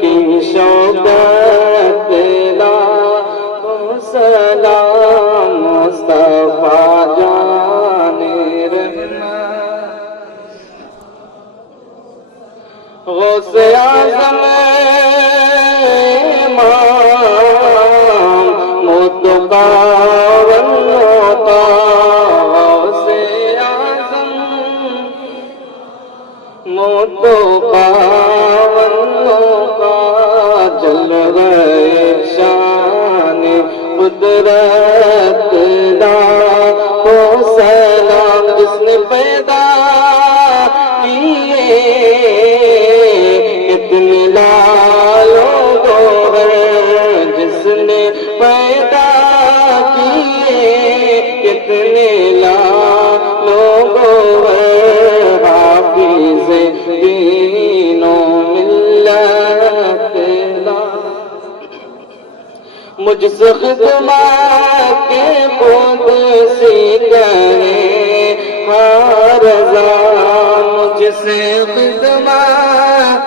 کی شوقت لاکھوں سلام مصطفیٰ جان رحمت غوث اعظم امام متقابل ہوتا غوث اعظم متقابل ہوتا جلوہ شان قدرت لاکھوں سلام جس نے پیدا کیے کتنے لالوں گوہر جس نے پیدا کیے کتنے لالوں گوہر حافظ دین و ملت مجھ سے خدمت کے قدسی کرے ہر رضا مجھ سے خدمت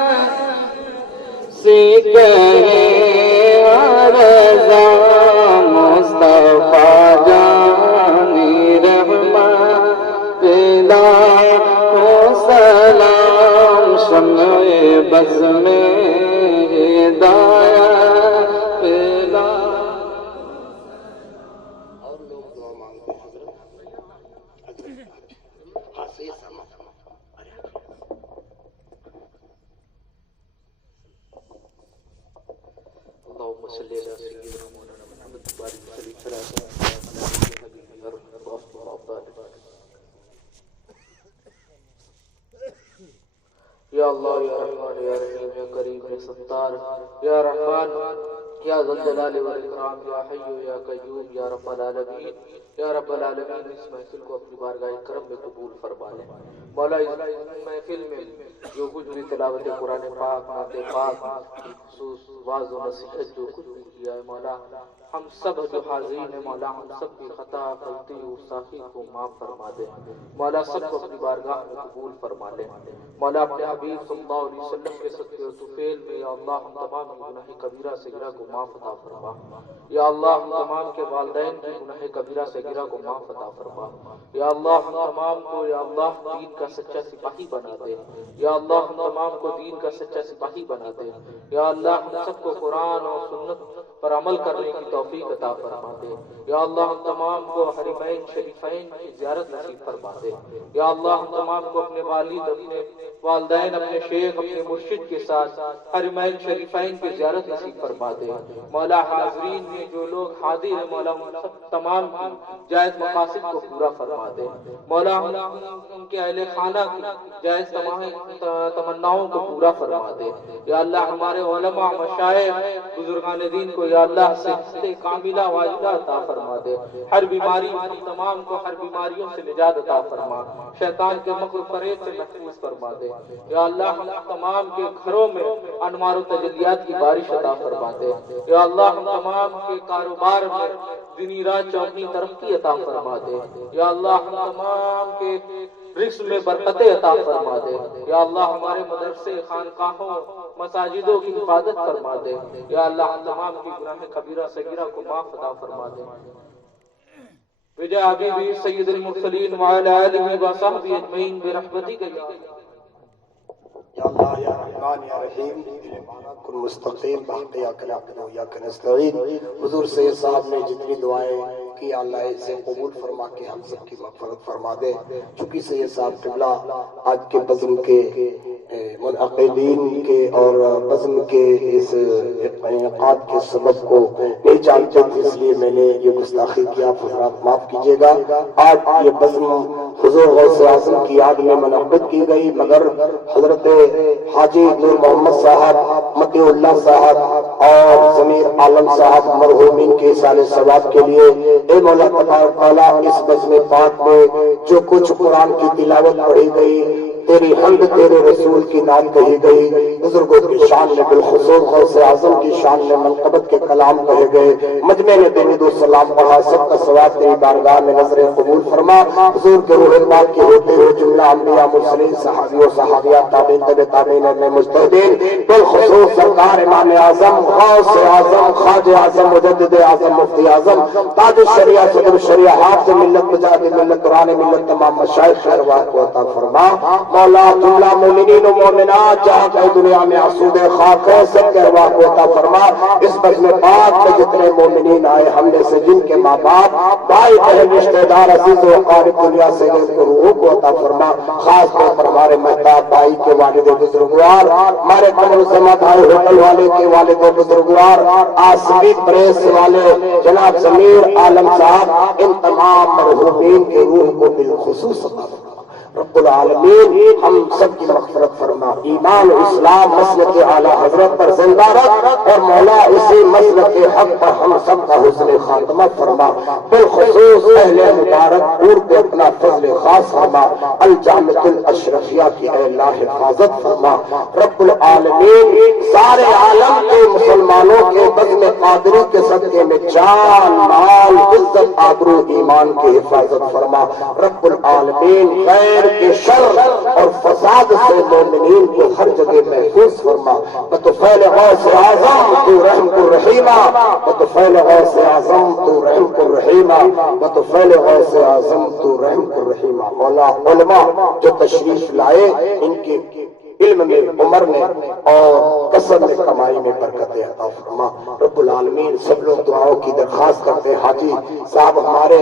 سے کرے ہر رضا مصطفیٰ جان رحمت لاکھوں سلام شمع بز میں ہدایت پھیلا اور لوگ دعا مانگتے ہیں حضرت ہاں سے سما اللهم صل على سيدنا مولانا محمد وبارك وسلم على سيدنا یا اللہ یا رحمان یا رحیم یا کریم یا ستار یا رحمان یا ذو الجلال والاکرام یا حی یا قیوم یا رب العالمین یا رب العالمین اس محفل کو اپنی بارگاہ کرم میں قبول فرما لے مولا اس محفل میں جو کچھ بھی تلاوت قرآن پاک نعت پاک خصوص واعظ و نصیحت جو کچھ بھی کیا ہے مولا ہم سب جو حاضرین ہیں مولا ہم سب کی خطا غلطی و گستاخی کو معاف فرما دے مولا سب کو اپنی بارگاہ میں قبول فرما لے مولا اپنے حبیب صلی اللہ علیہ وسلم کے صدقے و طفیل میں یا اللہ ہم تمام گناہ کبیرہ صغیرہ کو معاف عطا فرما یا اللہ ہم تمام کے والدین کی گناہ کبیرہ صغیرہ کو معاف عطا فرما یا اللہ ہم تمام کو یا اللہ دین کا سچا سپاہی بنا دے یا اللہ ہم تمام کو دین کا سچا سپاہی بنا دے یا اللہ ہم سب کو قرآن اور سنت پر عمل کرنے کی توفیق عطا فرما دے یا اللہ ہم تمام کو حرمین شریفین کی زیارت نصیب فرما دے یا اللہ ہم تمام کو اپنے والد اپنے والدین اپنے شیخ اپنے مرشد کے ساتھ حرمین شریفین کی زیارت نصیب فرما دے مولا حاضرین میں جو لوگ حاضر ہیں مولا ان سب تمام کی جائز مقاصد کو پورا فرما دے مولا ان کے اہل خانہ کی جائز تمناؤں کو پورا فرما دے یا اللہ ہمارے علماء مشائخ بزرگان دین کو یا اللہ صحت کاملہ واجبہ عطا فرما دے ہر بیماری ہم تمام کو ہر بیماریوں سے نجات عطا فرما شیطان کے مکر و فریب سے محفوظ فرما دے یا اللہ ہم تمام کے گھروں میں انوار و تجلیات کی بارش عطا فرما دے یا اللہ ہم تمام کے کاروبار میں دنی رات چوکنی ترقی عطا فرما دے یا اللہ ہم تمام کے رزق میں برکت عطا فرما دے یا اللہ ہمارے مدرسے خانقاہوں مساجدوں کی حفاظت فرما دے یا اللہ ہم تمام کی گناہ کبیرہ صغیرہ کو معاف عطا فرما دے بجا حبیبی سید المرسلین وعلی آلہ وصحبہ اجمعین برحمتک یا اللہ یا رحمان یا رحیم کن مستقیم باقی یا کلا یا کنستعین حضور سید صاحب نے جتنی دعائیں کی اللہ اسے قبول فرما کے ہم سب کی مغفرت فرما دے. چونکہ سید صاحب قبلہ آج کے بزم کے منعقدین کے اور بزم کے اس انعقاد کے سبب کو نہیں جانتے تھے، اس لیے میں نے یہ گستاخی کیا، حضرات معاف کیجیے گا. آج یہ بزم حضور غوث اعظم کی یاد میں منعقد کی گئی، مگر حضرت حاجی نور محمد صاحب، مطیع اللہ صاحب اور ضمیر عالم صاحب مرحومین کے اصالِ ثواب کے لیے اے مولا تبارک تعالیٰ اس بزم پاک میں جو کچھ قرآن کی تلاوت پڑھی گئی، تیری حمد، تیرے رسول کی نام کہی گئی، بزرگوں کی شان میں بالخصوص غوث اعظم کی شان میں منقبت کے کلام کہے گئے، مجمع نے درود و سلام پڑھا، سب کا ثواب تیری بارگاہ میں نظر قبول فرما. حضور کے روح پاک کے ہوتے ہوئے جملہ انبیاء مرسلین صحابی و صحابیات تابعین تبع تابعین میں مجتہدین بالخصوص سرکار امام اعظم غوث اعظم خواجہ اعظم مجدد اعظم مفتی اعظم تاج الشریعہ صدر الشریعہ حافظ ملت مجاہد ملت قرآن ملت تمام مشائخ ارواح کو عطا فرما. مولا جملہ مومنین و مومنات جہاں کہیں دنیا میں آسود خاک ہے سب کے ارواح کو عطا فرما. اس بزم پاک میں جتنے مومنین آئے ہم نے سے جن کے ماں باپ بھائی بہن رشتہ دار عزیز و اقارب دنیا سے گئے کو روحوں کو عطا فرما. خاص طور پر ہمارے مہتاب بھائی کے والد بزرگوار، ہمارے قمر الزما بھائی ہوٹل والے کے والد بزرگوار، آسمی پریس والے جناب ضمیر عالم صاحب، ان تمام مرحومین کے روح کو بالخصوص عطا فرما. رب العالمین ہم سب کی مغفرت فرما. ایمان و اسلام مسلک اعلیٰ حضرت پر زندہ رکھ اور مولا اسی مسلک حق پر ہم سب کا حسن خاتمہ فرما. بالخصوص اہل مبارک پور پہ اپنا فضل خاص فرما. الجامعۃ الاشرفیہ کی اے اللہ حفاظت فرما. رب العالمین سارے عالم کے مسلمانوں کے بزم قادری کے صدقے میں جان مال عزت آبرو ایمان کی حفاظت فرما. رب العالمین غیر کے شر اور فساد سے مومنین کو ہر جگہ محفوظ فرما. بطفیل غوث اعظم تو رحم الرحیمہ، بطفیل غوث اعظم تو رحم الرحیمہ، بطفیل غوث اعظم تو رحم الرحیمہ. مولا علماء جو تشریف لائے ان کے علم میں، عمر میں اور کسب میں، کمائی میں برکت عطا فرما. رب العالمین سب لوگ دعاؤں کی درخواست کرتے ہیں. حاجی صاحب ہمارے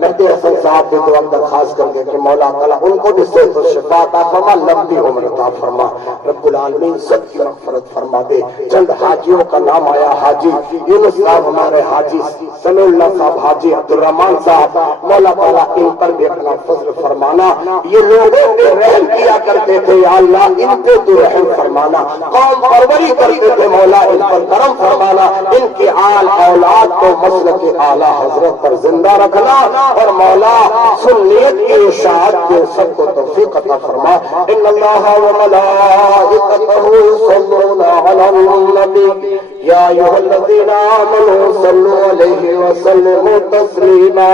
مہدی حسن صاحب بھی دعا درخواست کر دیں کہ مولا تعالیٰ ان کو بھی صحت و شفا عطا فرما، لمبی عمر عطا فرما. رب العالمین سب کی مغفرت فرما دے. چند حاجیوں کا نام آیا، حاجی یونس صاحب ہمارے، حاجی سمیع اللہ صاحب، حاجی عبدالرحمان صاحب، مولا تعالیٰ ان پر بھی اپنا فضل فرمانا. یہ لوگوں پہ رحم کیا کرتے تھے، یا اللہ ان پہ تو رحم فرمانا. قوم پروری کرتے تھے، مولا ان پر کرم فرمانا. ان کی آل اولاد کو مسلک اعلیٰ حضرت پر زندہ رکھنا اور مولا سنیت کی اشاعت کے سب کو توفیق عطا فرما. ان اللہ وملائکتہ یصلون علی النبی یا ایھا الذین آمنوا صلوا علیہ وسلموا تسلیما.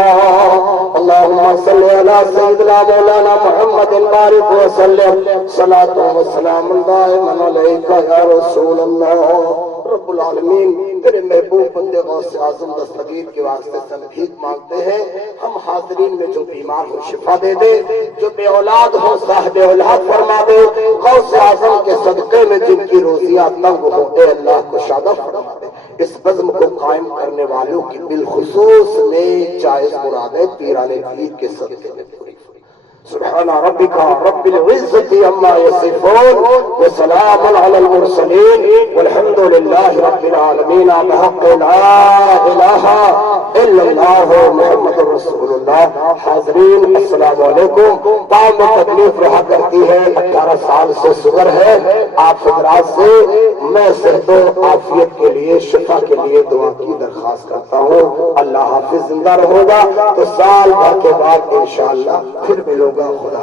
اللهم صل علی سیدنا مولانا محمد بارک وسلم صلاۃ وسلام دائما علیک یا رسول اللہ. رب العالمین تیرے محبوب بندے غوث اعظم دستگیر کے واسطے سے بھیک مانگتے ہیں. ہم حاضرین میں جو بیمار ہو شفا دے دے، جو بے اولاد ہو صاحب اولاد فرما دے. غوث اعظم کے صدقے میں جن کی روزیاں تنگ ہو اے اللہ کو شادہ فرما دے. اس بزم کو قائم کرنے والوں کی بالخصوص میں جائز مرادیں پیران پیر کے صدقے میں پوری. سبحان ربك رب العزة عما يصفون وسلام على المرسلين والحمد لله رب العالمين. بحق لا إله إلا الله محمد رسول الله. حاضرین السلام علیکم. پاؤں میں تکلیف رہا کرتی ہے، 18 سال سے شوگر ہے. آپ حضرات سے میں صحت و عافیت کے لیے، شفا کے لیے دعا کی درخواست کرتا ہوں. اللہ حافظ. زندہ رہوں گا تو سال بھر کے بعد انشاءاللہ پھر ملوں گا. خدا